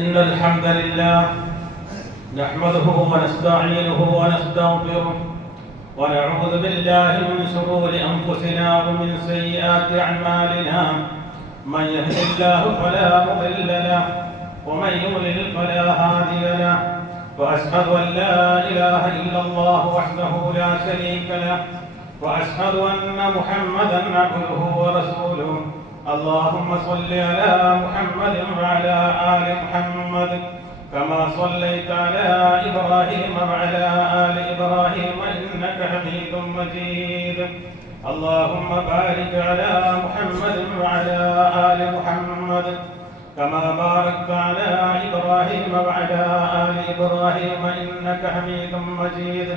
إن الحمد لله نحمده ونستعينه ونستغفره ونعوذ بالله من شرور أنفسنا ومن سيئات أعمالنا. من يهد الله فلا مضل له ومن يضلل فلا هادي له. وأشهد أن لا إله إلا الله وحده لا شريك له وأشهد أن محمدا عبده ورسوله. اللهم صل على محمد وعلى آل محمد كما صليت على إبراهيم وعلى آل إبراهيم إنك حميد مجيد. اللهم بارك على محمد وعلى آل محمد كما باركت على إبراهيم وعلى آل إبراهيم إنك حميد مجيد.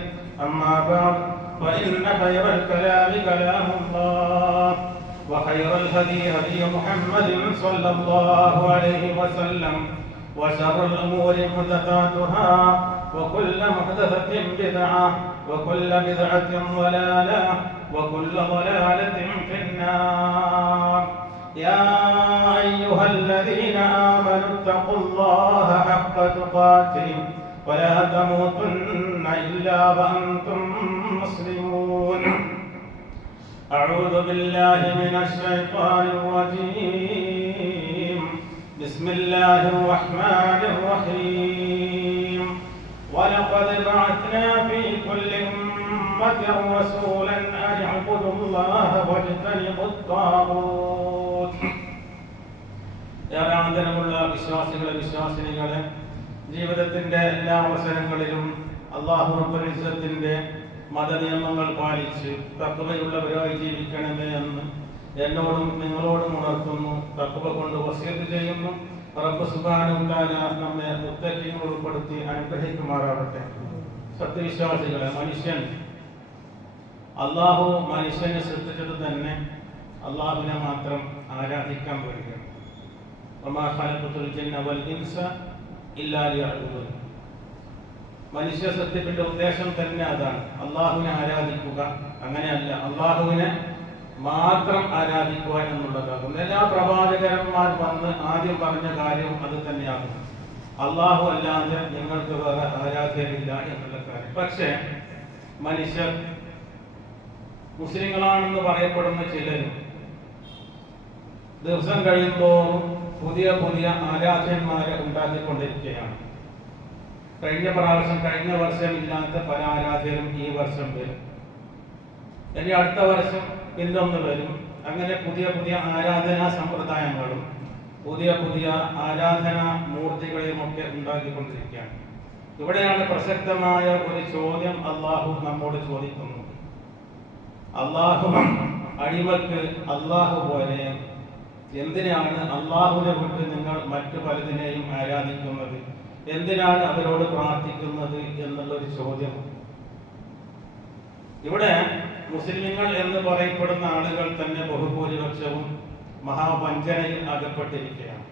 أما بعد فإن خير الكلام كلام الله وخير الهدي هدي محمد صلى الله عليه وسلم وشر الأمور محدثاتها وكل محدثة بدعة وكل بدعة ضلالة وكل ضلالة في النار. يا أيها الذين آمنوا اتقوا الله حق تقاته ولا تموتن إلا وأنتم مسلمون. أعوذ بالله من الشيطان الرجيم. بسم الله الرحمن الرحيم. ولقد بعثنا في كل أمة رسولا أن اعبدوا الله واجتنبوا الطاغوت. ആദരവുള്ള വിശ്വാസികളെ വിശ്വാസിനികളെ, ജീവിതത്തിന്റെ എല്ലാ അവസരങ്ങളിലും അല്ലാഹു റബ്ബുൽ ഇസ്സത്തിന്റെ മതനിയമങ്ങൾ പാലിച്ച് തഖ്വയുള്ളവരായി ജീവിക്കണമേ എന്ന് എന്നോടും നിങ്ങളോടും ഉണർത്തുന്നു. തഖ്വ കൊണ്ട് വസിയത്ത് ചെയ്യുന്നു. റബ്ബ് സുബ്ഹാനഹു വ തആല നമ്മെ മുത്തഖീങ്ങളിൽ ഉൾപ്പെടുത്തി അനുഗ്രഹിക്കുമാറാവട്ടെ. സത്യവിശ്വാസികളെ, അല്ലാഹു മനുഷ്യനെ സൃഷ്ടിച്ചത് തന്നെ അല്ലാഹുവിനെ മാത്രം ആരാധിക്കാൻ വേണ്ടിയാണ്. വമാ ഖലഖതുൽ ജിന്ന വൽ ഇൻസ ഇല്ലാ ലിയഅ്ബുദൂൻ. മനുഷ്യ സൃഷ്ടിപ്പിന്റെ ഉദ്ദേശം തന്നെ അതാണ്, അള്ളാഹുവിനെ ആരാധിക്കുക. അങ്ങനെയല്ല, അള്ളാഹുവിനെ മാത്രം ആരാധിക്കുക എന്നുള്ളതാകും. എല്ലാ പ്രവാചകന്മാർ വന്ന് ആദ്യം പറഞ്ഞ കാര്യം അത് തന്നെയാകും, അള്ളാഹു അല്ലാതെ നിങ്ങൾക്ക് വേറെ ആരാധ്യരില്ല എന്നുള്ള കാര്യം. പക്ഷേ മനുഷ്യർ, മുസ്ലിങ്ങളാണെന്ന് പറയപ്പെടുന്ന ചിലരും ദിവസം കഴിയുമ്പോഴും പുതിയ പുതിയ ആരാധ്യന്മാരെ ഉണ്ടാക്കിക്കൊണ്ടിരിക്കുകയാണ്. കഴിഞ്ഞ വർഷം ഇല്ലാത്ത പല ആരാധകരും ഈ വർഷം വരും, ഇനി അടുത്ത വർഷം പിന്നൊന്ന് വരും. അങ്ങനെ പുതിയ പുതിയ ആരാധനാ സമ്പ്രദായങ്ങളും പുതിയ പുതിയ ആരാധനാ മൂർത്തികളെയുമൊക്കെ ഉണ്ടാക്കിക്കൊണ്ടിരിക്കുകയാണ്. ഇവിടെയാണ് പ്രസക്തമായ ഒരു ചോദ്യം അള്ളാഹു നമ്മോട് ചോദിക്കുന്നത്. അള്ളാഹു അടിമക്ക് അള്ളാഹു പോലെ എന്തിനാണ് അള്ളാഹുവിനെ വിട്ട് നിങ്ങൾ മറ്റു പലതിനെയും ആരാധിക്കുന്നത്? എന്തിനാണ് അവരോട് പ്രാർത്ഥിക്കുന്നത് എന്നുള്ളൊരു ചോദ്യം. ഇവിടെ മുസ്ലിങ്ങൾ എന്ന് പറയപ്പെടുന്ന ആളുകൾ തന്നെ ബഹുഭൂരിപക്ഷവും മഹാവഞ്ചനയിൽ അകപ്പെട്ടിരിക്കുകയാണ്.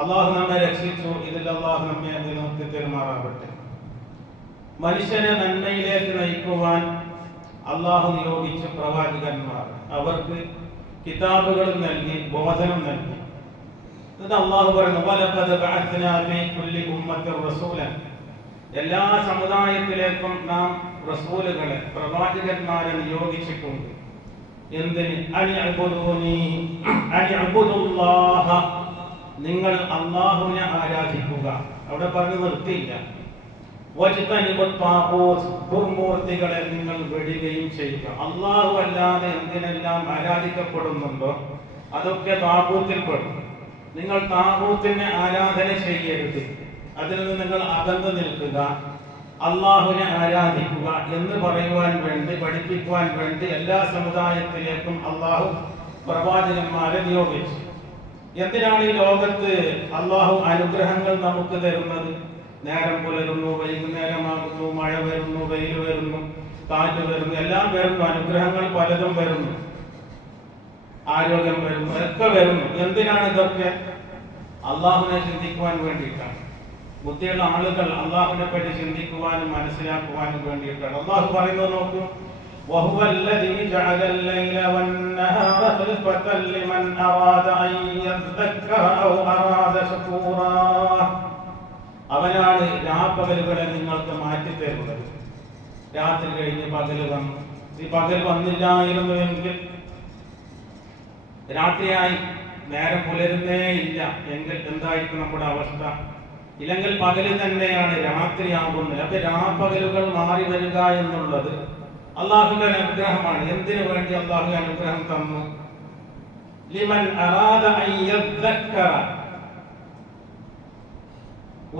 അള്ളാഹു നമ്മെ രക്ഷിച്ചു. ഇതിൽ അള്ളാഹു നമ്മെ നിലനിർത്തി പെരുമാറാവട്ടെ. മനുഷ്യനെ നന്മയിലേക്ക് നയിക്കുവാൻ അള്ളാഹു നിയോഗിച്ച പ്രവാചകന്മാർ, അവർക്ക് കിതാബുകൾ നൽകി, ബോധനം നൽകി. അല്ലാഹു പറയുന്നു, വലഖദ് ബഅത്നാ ഫീ കുല്ലി ഉമ്മത്തിൻ റസൂലൻ. എല്ലാ സമുദായത്തിലേക്കും നാം റസൂലുകളെ, പ്രവാചകന്മാരെ നിയോഗിച്ചിട്ടുണ്ട്. എന്തിന്? അനിഅ്ബുദുല്ലാഹ, നിങ്ങൾ അല്ലാഹുവിനെ ആരാധിക്കുക. അവിടെ പറഞ്ഞു നിർത്തിയില്ല. വജ്തനിബുത് താഗൂത്ത്, ദുർമൂർത്തികളെ നിങ്ങൾ വെടിയുകയും ചെയ്യുക. അല്ലാഹു അല്ലാതെ എന്തിനെല്ലാം ആരാധിക്കപ്പെടുന്നുണ്ടോ അതൊക്കെ താഗൂത്തിൽ പെടും. നിങ്ങൾ താഗൂത്തിനെ ആരാധന ചെയ്യരുത്, അതിൽ നിന്ന് നിങ്ങൾ അകന്നു നിൽക്കുക, അള്ളാഹുവിനെ ആരാധിക്കുക എന്ന് പറയുവാൻ വേണ്ടി, പഠിപ്പിക്കുവാൻ വേണ്ടി എല്ലാ സമുദായത്തിലേക്കും അള്ളാഹു പ്രവാചകന്മാരെ നിയോഗിച്ചു. എന്തിനാണ് ഈ ലോകത്ത് അള്ളാഹു അനുഗ്രഹങ്ങൾ നമുക്ക് തരുന്നത്? നേരം പുലരുന്നു, വൈകുന്നേരമാകുന്നു, മഴ വരുന്നു, വെയിൽ വരുന്നു, കാറ്റ് വരുന്നു, എല്ലാം വരുന്നു, അനുഗ്രഹങ്ങൾ പലതും വരുന്നു, ആരോഗ്യം വരുന്നു, ഒക്കെ വരുന്നു. എന്തിനാണ് ഇതൊക്കെ? അള്ളാഹുവിനെ ചിന്തിക്കുവാൻ വേണ്ടിയിട്ടാണ്. ബുദ്ധിയുള്ള ആളുകൾ അള്ളാഹുവിനെ പറ്റി ചിന്തിക്കുവാനും മനസ്സിലാക്കുവാനും വേണ്ടിയിട്ടാണ്. അള്ളാഹു പറയുന്നത് നോക്കൂ, وهو الذي جعل الليل والنهار خلفة لمن أراد أن يذكر ഔ അറാദ ശുകൂറാ. അവനാണ് രാപ്പകലുകളെ നിങ്ങൾക്ക് മാറ്റി തരുന്നത്. രാത്രി കഴിഞ്ഞ് പകൽ വന്നു. ഈ പകൽ വന്നില്ലായിരുന്നുവെങ്കിൽ, രാത്രിയായി നേരം പുലരുന്നേ ഇല്ല എങ്കിൽ എന്തായിരിക്കും നമ്മുടെ അവസ്ഥ? ഇല്ലെങ്കിൽ പകല് തന്നെയാണ് രാത്രിയാകുന്നത്. അപ്പൊ രാപ്പകലുകൾ മാറി വരിക എന്നുള്ളത് അള്ളാഹുവിന്റെ അനുഗ്രഹമാണ്. എന്തിനു വേണ്ടി അള്ളാഹു അനുഗ്രഹം തന്നു? ലിമൻ അറാദ അൻ യദ്ദക്കറ,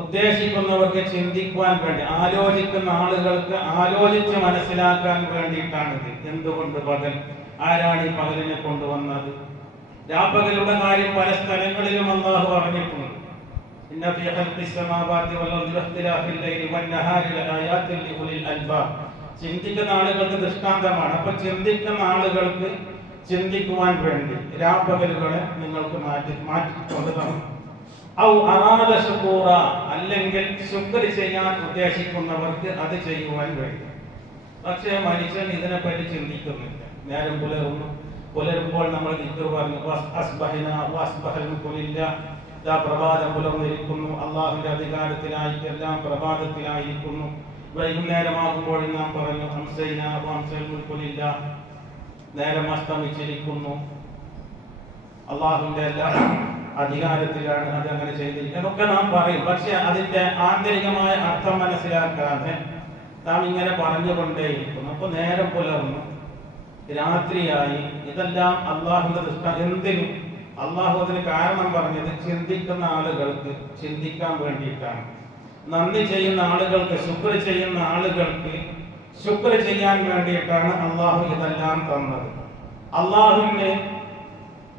ഉദ്ദേശിക്കുന്നവർക്ക് ചിന്തിക്കുവാൻ വേണ്ടി, ആലോചിക്കുന്ന ആളുകൾക്ക് ആലോചിച്ച് മനസ്സിലാക്കാൻ വേണ്ടിയിട്ടാണിത്. എന്തുകൊണ്ട് പകൽ? ആരാണ് ഈ പകലിനെ കൊണ്ടുവന്നത്? രാപ്പകലുള്ള കാര്യം പല സ്ഥലങ്ങളിലും അല്ലാഹു പറഞ്ഞിട്ടുണ്ട്. ഇന്ന ഫീ ഖൽഖിസ് സമാവാതി വൽ അർദി വഖ്തിലാഫിൽ ലൈലി വൻ നഹാരി ലആയാതിൻ ലിഉലിൽ അൽബാബ്. ചിന്തിക്കുന്ന ആളുകൾക്ക് ദൃഷ്ടാന്തമാണ്. അപ്പോൾ ചിന്തിക്കുന്ന ആളുകൾക്ക് ചിന്തിക്കുവാൻ വേണ്ടി രാപ്പകലുകളെ നിങ്ങൾക്ക് മാറ്റിക്കൊണ്ട് തന്നു. ഔ അറാദ ശുകൂറ, അല്ലെങ്കിൽ ശുക്ർ ചെയ്യാൻ ഉദ്ദേശിക്കുന്നവർക്ക് അത് ചെയ്യുവാൻ വേണ്ടി. പക്ഷേ മനുഷ്യൻ ഇതിനെപ്പറ്റി ചിന്തിക്കുന്നില്ല. നേരം പുലരുമ്പോൾ നമ്മൾ ദിക്ർ പറഞ്ഞു, പ്രഭാതം പുലർന്നിരിക്കുന്നു, അള്ളാഹുവിന്റെ അധികാരത്തിലായിട്ടെല്ലാം പ്രഭാതത്തിലായിരിക്കുന്നു. വൈകുന്നേരമാകുമ്പോൾ നാം പറഞ്ഞു നേരം അസ്തമിച്ചിരിക്കുന്നു, അള്ളാഹുവിന്റെ എല്ലാ അധികാരത്തിലാണ്, അതങ്ങനെ ചെയ്തിരിക്കുന്നത് എന്നൊക്കെ നാം പറയും. പക്ഷെ അതിന്റെ ആന്തരികമായ അർത്ഥം മനസ്സിലാക്കാതെ നാം ഇങ്ങനെ പറഞ്ഞുകൊണ്ടേയിരിക്കുന്നു. അപ്പൊ നേരം പുലർന്നു, രാത്രിയായി. ഇതെല്ലാം അള്ളാഹുവിന്റെ എന്തിനും അള്ളാഹു അതിന് കാരണം പറഞ്ഞത് ചിന്തിക്കുന്ന ആളുകൾക്ക് ചിന്തിക്കാൻ വേണ്ടിയിട്ടാണ്. നന്ദി ചെയ്യുന്ന ആളുകൾക്ക്, ശുക്ർ ചെയ്യുന്ന ആളുകൾക്ക് ശുക്ർ ചെയ്യാൻ വേണ്ടിയിട്ടാണ് അള്ളാഹു ഇതെല്ലാം തന്നത്. അള്ളാഹുവിനെ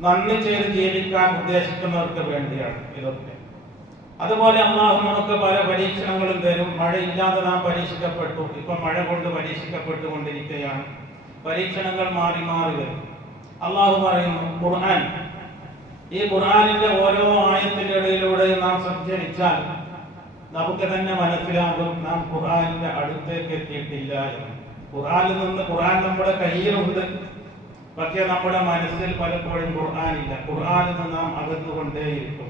നന്ദി ചെയ്ത് ജീവിക്കാൻ ഉദ്ദേശിക്കുന്നവർക്ക് വേണ്ടിയാണ് ഇതൊക്കെ. അതുപോലെ അള്ളാഹു നമുക്ക് പല പരീക്ഷണങ്ങളും തരും. മഴയില്ലാതെ നാം പരീക്ഷിക്കപ്പെട്ടു. ഇപ്പൊ മഴ കൊണ്ട് പരീക്ഷിക്കപ്പെട്ടുകൊണ്ടിരിക്കുകയാണ്. പരീക്ഷണങ്ങൾ മാറി മാറി വരും. അള്ളാഹു പറയുന്നു ഖുർആൻ, ഈ ഖുർആനിന്റെ ഓരോ ആയത്തിന്റെ ഇടയിലൂടെ നാം സഞ്ചരിച്ചാൽ നമുക്ക് തന്നെ മനസ്സിലാകും നാം ഖുർആനിന്റെ അടുത്തേക്ക് എത്തിയിട്ടില്ല എന്ന്. ഖുർആൻ നമ്മുടെ കയ്യിലുണ്ട്, പക്ഷെ നമ്മുടെ മനസ്സിൽ പലപ്പോഴും ഖുർആനില്ല. ഖുർആനിൽ നിന്ന് നാം അകന്നുകൊണ്ടേയിരിക്കും.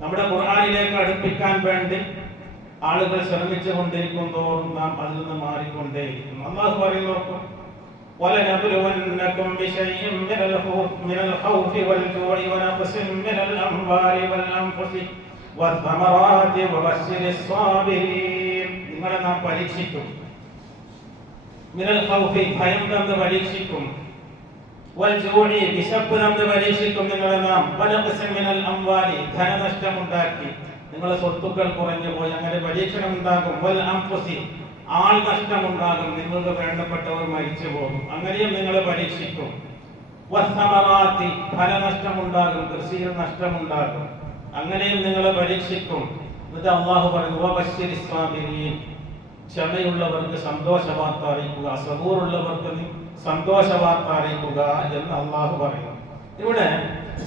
നമ്മുടെ ഖുർആനിലേക്ക് അടുപ്പിക്കാൻ വേണ്ടി ആളുകൾ ശ്രമിച്ചു കൊണ്ടിരിക്കും തോറും നാം അതിൽ നിന്ന് മാറിക്കൊണ്ടേയിരിക്കും. അല്ലാഹു പറയുന്നു وَلَنَبْلُوَنَّكُمْ بِشَيْءٍ مِنَ الْخَوْفِ وَالْجُوعِ وَنَقْصٍ مِنَ الْأَمْوَالِ وَالْأَنْفُسِ وَالثَّمَرَاتِ وَبَشِّرِ الصَّابِرِينَ. നിങ്ങളെ നാം പരീക്ഷിക്കും. മിനൽ ഖൗഫി, ഭയം തന്ന് പരീക്ഷിക്കും. വൽജൂഇ, വിശപ്പ് തന്ന് പരീക്ഷിക്കും നിങ്ങളെ നാം. വനഖ്സിൻ മിനൽ അംവാലി, ധനനഷ്ടമുണ്ടാക്കി, നിങ്ങളെ സ്വത്തുക്കൾ കുറഞ്ഞു പോയി, അങ്ങനെ പരീക്ഷണം ഉണ്ടാകും. വൽ അൻഫുസി, ആൾ നഷ്ടമുണ്ടാകും, നിങ്ങൾക്ക് വേണ്ടപ്പെട്ടവർ മരിച്ചു പോകും, അങ്ങനെയും നിങ്ങളെ പരീക്ഷിക്കും. വസ്സമറാത്തി, ഫലനഷ്ടമുണ്ടാകും, കൃഷിയിൽ നഷ്ടമുണ്ടാകും, അങ്ങനെയും നിങ്ങളെ പരീക്ഷിക്കും. എന്നിട്ട് അല്ലാഹു പറഞ്ഞു വബശ്ശിരിസ് സാബിരീൻ, ക്ഷമയുള്ളവർക്ക് സന്തോഷ വാർത്ത അറിയിക്കുക, സബൂറുള്ളവർക്ക് സന്തോഷ വാർത്ത അറിയിക്കുക എന്ന് അല്ലാഹു പറയുന്നു. ഇവിടെ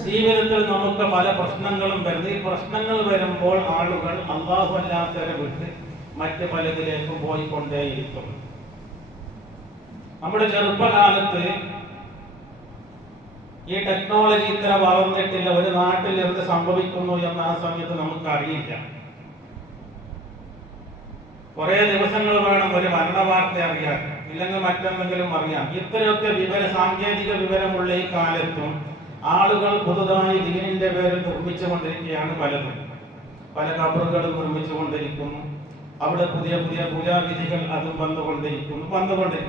ജീവിതത്തിൽ നമുക്ക് പല പ്രശ്നങ്ങളും വരുന്നു. ഈ പ്രശ്നങ്ങൾ വരുമ്പോൾ ആളുകൾ അല്ലാഹു അല്ലാത്തവരെ വിട്ട് മറ്റ് പലതിലേക്കും പോയിക്കൊണ്ടേയിരിക്കും. നമ്മുടെ ചെറുപ്പകാലത്ത് ഈ ടെക്നോളജി ഇത്ര വളർന്നിട്ടില്ല. ഒരു നാട്ടിൽ എന്ത് സംഭവിക്കുന്നു എന്ന് ആ സമയത്ത് നമുക്ക് അറിയില്ല. കുറെ ദിവസങ്ങൾ വേണം ഒരു മരണവാർത്ത അറിയാൻ, ഇല്ലെങ്കിൽ മറ്റെന്തെങ്കിലും അറിയാം. ഇത്രയൊക്കെ സാങ്കേതിക വിവരമുള്ള ഈ കാലത്തും ആളുകൾ പുതുതായി ദീനിന്റെ പേരിൽ നിർമ്മിച്ചുകൊണ്ടിരിക്കുകയാണ്. പല ഖബറുകളും നിർമ്മിച്ചുകൊണ്ടിരിക്കുന്നു. അവിടെ പുതിയ പുതിയ പൂജാവിധികൾ അതും വന്നുകൊണ്ടിരിക്കുന്നു.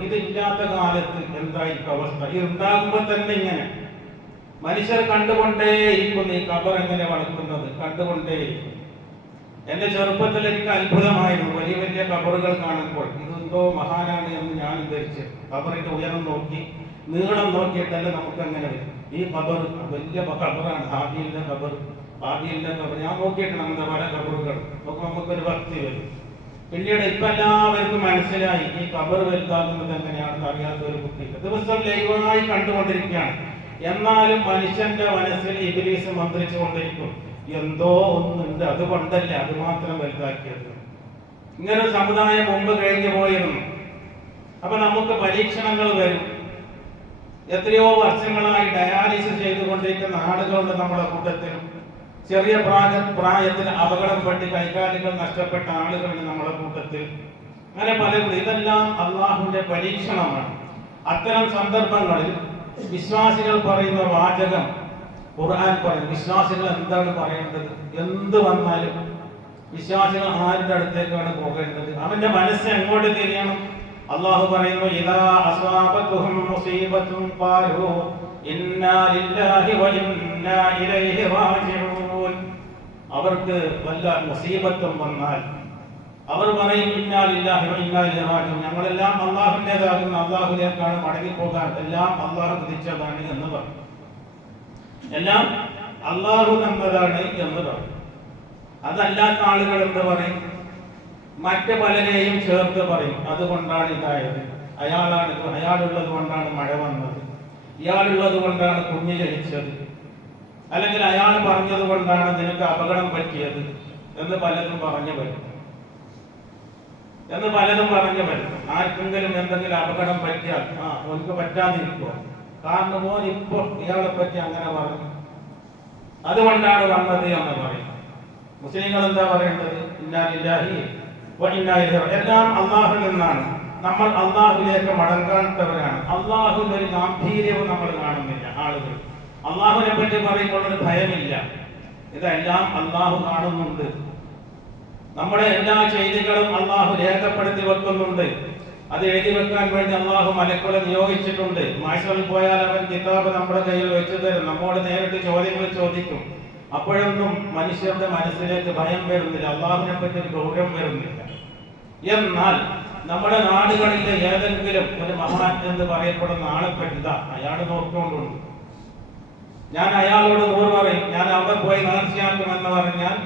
ഇത് ഇല്ലാത്ത കാലത്ത് എന്തായിരിക്കും അവസ്ഥ? ഇത് ഉണ്ടാകുമ്പോൾ തന്നെ ഇങ്ങനെ മനുഷ്യർ കണ്ടുകൊണ്ടേയിരിക്കുന്നു. ഈ ഖബർ എങ്ങനെ വളർത്തുന്നത് കണ്ടുകൊണ്ടേയിരിക്കും. എന്റെ ചെറുപ്പത്തിൽ എനിക്ക് അത്ഭുതമായിരുന്നു വലിയ വലിയ ഖബറുകൾ കാണുമ്പോൾ. ഇതെന്തോ മഹാനാണ് എന്ന് ഞാൻ ധരിച്ചു. ഖബറിന്റെ ഉയരം നോക്കി നീളം നോക്കിയിട്ടല്ല നമുക്കങ്ങനെ വരും. ഈ ഖബർ വലിയ ഖബറാണ്, ഹാബീലിന്റെ ഖബർ. ഞാൻ നോക്കിയിട്ടുണ്ട് അങ്ങനത്തെ പല ഖബറുകൾ നോക്കുമ്പോൾ നമുക്കൊരു ഭക്തി വരും. പിന്നീട് ഇപ്പൊ എല്ലാവർക്കും മനസ്സിലായി ഈ ഖബർ വലുതാകുന്നത് എങ്ങനെയാണെന്ന് അറിയാത്ത ഒരു കുട്ടിക്ക് ദിവസം ലൈവായി കണ്ടുകൊണ്ടിരിക്കുകയാണ്. എന്നാലും മനുഷ്യന്റെ മനസ്സിൽ ഇബ്ലീസ് മന്ത്രിച്ചു കൊണ്ടിരിക്കും, എന്തോ ഒന്നുണ്ട്, അതുകൊണ്ടല്ല അത് മാത്രം വലുതാക്കിയത്. ഇങ്ങനെ സമുദായം മുമ്പ് കഴിഞ്ഞു പോയിരുന്നു. അപ്പൊ നമുക്ക് പരീക്ഷണങ്ങൾ വരും. എത്രയോ വർഷങ്ങളായി ഡയാലിസിസ് ചെയ്തുകൊണ്ടിരിക്കുന്ന ആളുകളുണ്ട് നമ്മുടെ കൂട്ടത്തിൽ. ചെറിയ പ്രായത്തിൽ അപകടപ്പെട്ട് കൈകാലുകൾ നഷ്ടപ്പെട്ട ആളുകളുണ്ട് നമ്മുടെ കൂട്ടത്തിൽ. അങ്ങനെ പലരും. ഇതെല്ലാം അള്ളാഹുവിന്റെ പരീക്ഷണമാണ്. അത്തരം സന്ദർഭങ്ങളിൽ വിശ്വാസികൾ പറയുന്ന വാചകം ഖുർആൻ പറയും. വിശ്വാസികൾ എന്താണ് പറയേണ്ടത്? എന്ത് വന്നാലും വിശ്വാസികൾ ആരുടെ അടുത്തേക്കാണ് പോകേണ്ടത്? അവന്റെ മനസ്സ് എങ്ങോട്ട് തിരിയണം? അള്ളാഹു പറയുന്നു, ഇദാ അസ്വാബതുഹും മുസീബത്തുൻ ഖാലൂ ഇന്നാ ലില്ലാഹി വ ഇന്നാ ഇലൈഹി റാജിഊൻ. അവർക്ക് വല്ല മുസീബത്തും വന്നാൽ അവർ പറയും, ഇന്നാ ലില്ലാഹി വ ഇന്നാ ഇലൈഹി റാജിഊൻ. ഞങ്ങളെല്ലാം അള്ളാഹുവിൻ്റെതാകുന്ന, അള്ളാഹുവിലേക്കാണ് മടങ്ങിപ്പോകാൻ, എല്ലാം അള്ളാഹു വിധിച്ചതാണ് എന്ന് പറയും. എല്ലാം അള്ളാഹു തന്നതാണ് എന്ന് പറയും. അതല്ലാത്ത ആളുകൾ എന്ത് പറയും? മറ്റ് പലരെയും ചേർത്ത് പറയും. അതുകൊണ്ടാണ് ഇതായത്, അയാളുള്ളത് കൊണ്ടാണ് മഴ വന്നത്, ഇയാളുള്ളത് കൊണ്ടാണ് കുഞ്ഞ് ജനിച്ചത്, അല്ലെങ്കിൽ അയാൾ പറഞ്ഞത് കൊണ്ടാണ് നിനക്ക് അപകടം പറ്റിയത് എന്ന് പലതും പറഞ്ഞു വരും. ആർക്കെങ്കിലും എന്തെങ്കിലും അപകടം പറ്റിയാൽ ഓർക്ക് പറ്റാതിരിക്കുമോ? കാരണം ഓൻ ഇപ്പൊ ഇയാളെ പറ്റി അങ്ങനെ പറഞ്ഞു, അതുകൊണ്ടാണ് വന്നത് എന്ന് പറയും. മുസ്ലിങ്ങൾ എന്താ പറയേണ്ടത്? ഇന്നാ ലില്ലാഹി വ ഇന്നാ ഇലൈഹി റാജിഊൻ. എല്ലാം അള്ളാഹുവിൽ നിന്നാണ്. നമ്മൾ അള്ളാഹുവിലേക്ക് മടങ്ങാത്തവരാണ്. അള്ളാഹുവിന്റെ ഒരു ഗാംഭീര്യവും നമ്മൾ കാണുന്നില്ല. ആളുകൾ അള്ളാഹുവിനെ പറ്റി പറയുമ്പോൾ ഒരു ഭയമില്ല. ഇതെല്ലാം അള്ളാഹു കാണുന്നുണ്ട്. നമ്മുടെ എല്ലാ ചെയ്തികളും അള്ളാഹു രേഖപ്പെടുത്തി വെക്കുന്നുണ്ട്. അത് എഴുതി വെക്കാൻ വേണ്ടി അള്ളാഹു മലക്കുകളെ നിയോഗിച്ചിട്ടുണ്ട്. മായ്സറിൽ പോയാൽ അവൻ കിതാബ് നമ്മുടെ കയ്യിൽ വെച്ചു തരും. നമ്മോട് നേരിട്ട് ചോദ്യങ്ങൾ ചോദിക്കും. അപ്പോഴൊന്നും മനുഷ്യരുടെ മനസ്സിലേക്ക് ഭയം വരുന്നില്ല, അള്ളാഹുവിനെ പറ്റി ഒരു ഗൗരവം വരുന്നില്ല. എന്നാൽ നമ്മുടെ നാടുകളിലെ ഏതെങ്കിലും ഒരു മഹാൻ എന്ന് പറയപ്പെടുന്ന ആളെ പറ്റിതാ അയാൾ നോക്കിക്കൊണ്ടുണ്ട്, ഞാൻ അയാളോട് നൂറ് പറയും, ഞാൻ അവിടെ പോയി നേർച്ചയാക്കുമെന്ന് പറഞ്ഞാൽ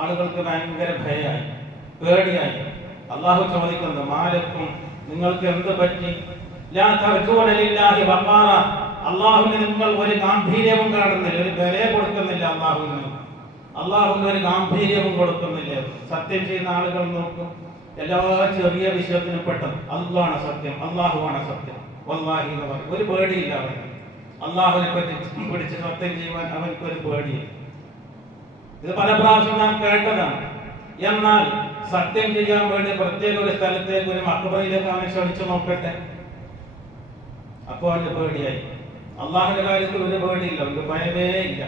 ആളുകൾക്ക് ഭയങ്കര ഭയമായി, പേടിയായി. അള്ളാഹു ചോദിക്കുന്നു, മാലക്കും നിങ്ങൾക്ക് എന്ത് പറ്റി? അള്ളാഹുവിന് നിങ്ങൾ ഒരു ഗാംഭീര്യവും കാണുന്നില്ല, ഒരു വില കൊടുക്കുന്നില്ല. അള്ളാഹുവിന് ഒരു ഗാംഭീര്യവും കൊടുക്കുന്നില്ല. സത്യം ചെയ്യുന്ന ആളുകൾ നോക്കും, എല്ലാ ചെറിയ വിഷയത്തിനും പെട്ടെന്ന് അള്ളാഹാണ് സത്യം, അള്ളാഹുവാണ് സത്യം, വല്ലാഹി എന്ന് പറയും. ഒരു പേടിയില്ല അവന്. അള്ളാഹുവിനെ പറ്റി പിടിച്ച് സത്യം ചെയ്യുവാൻ അവൻക്ക് ഒരു പേടിയില്ല. ഇത് പല പ്രാവശ്യം നാം കേട്ടതാണ്. എന്നാൽ സത്യം ചെയ്യാൻ വേണ്ടി പ്രത്യേക ഒരു സ്ഥലത്തേക്ക്, ഒരു മക്ബറയിലേക്ക് അവനെ ക്ഷണിച്ചു നോക്കട്ടെ, അപ്പോൾ അവന് പേടിയായി. അള്ളാഹുവിന്റെ കാര്യത്തിൽ ഒരു പേടിയില്ല, അവർക്ക് ഭയമേ ഇല്ല.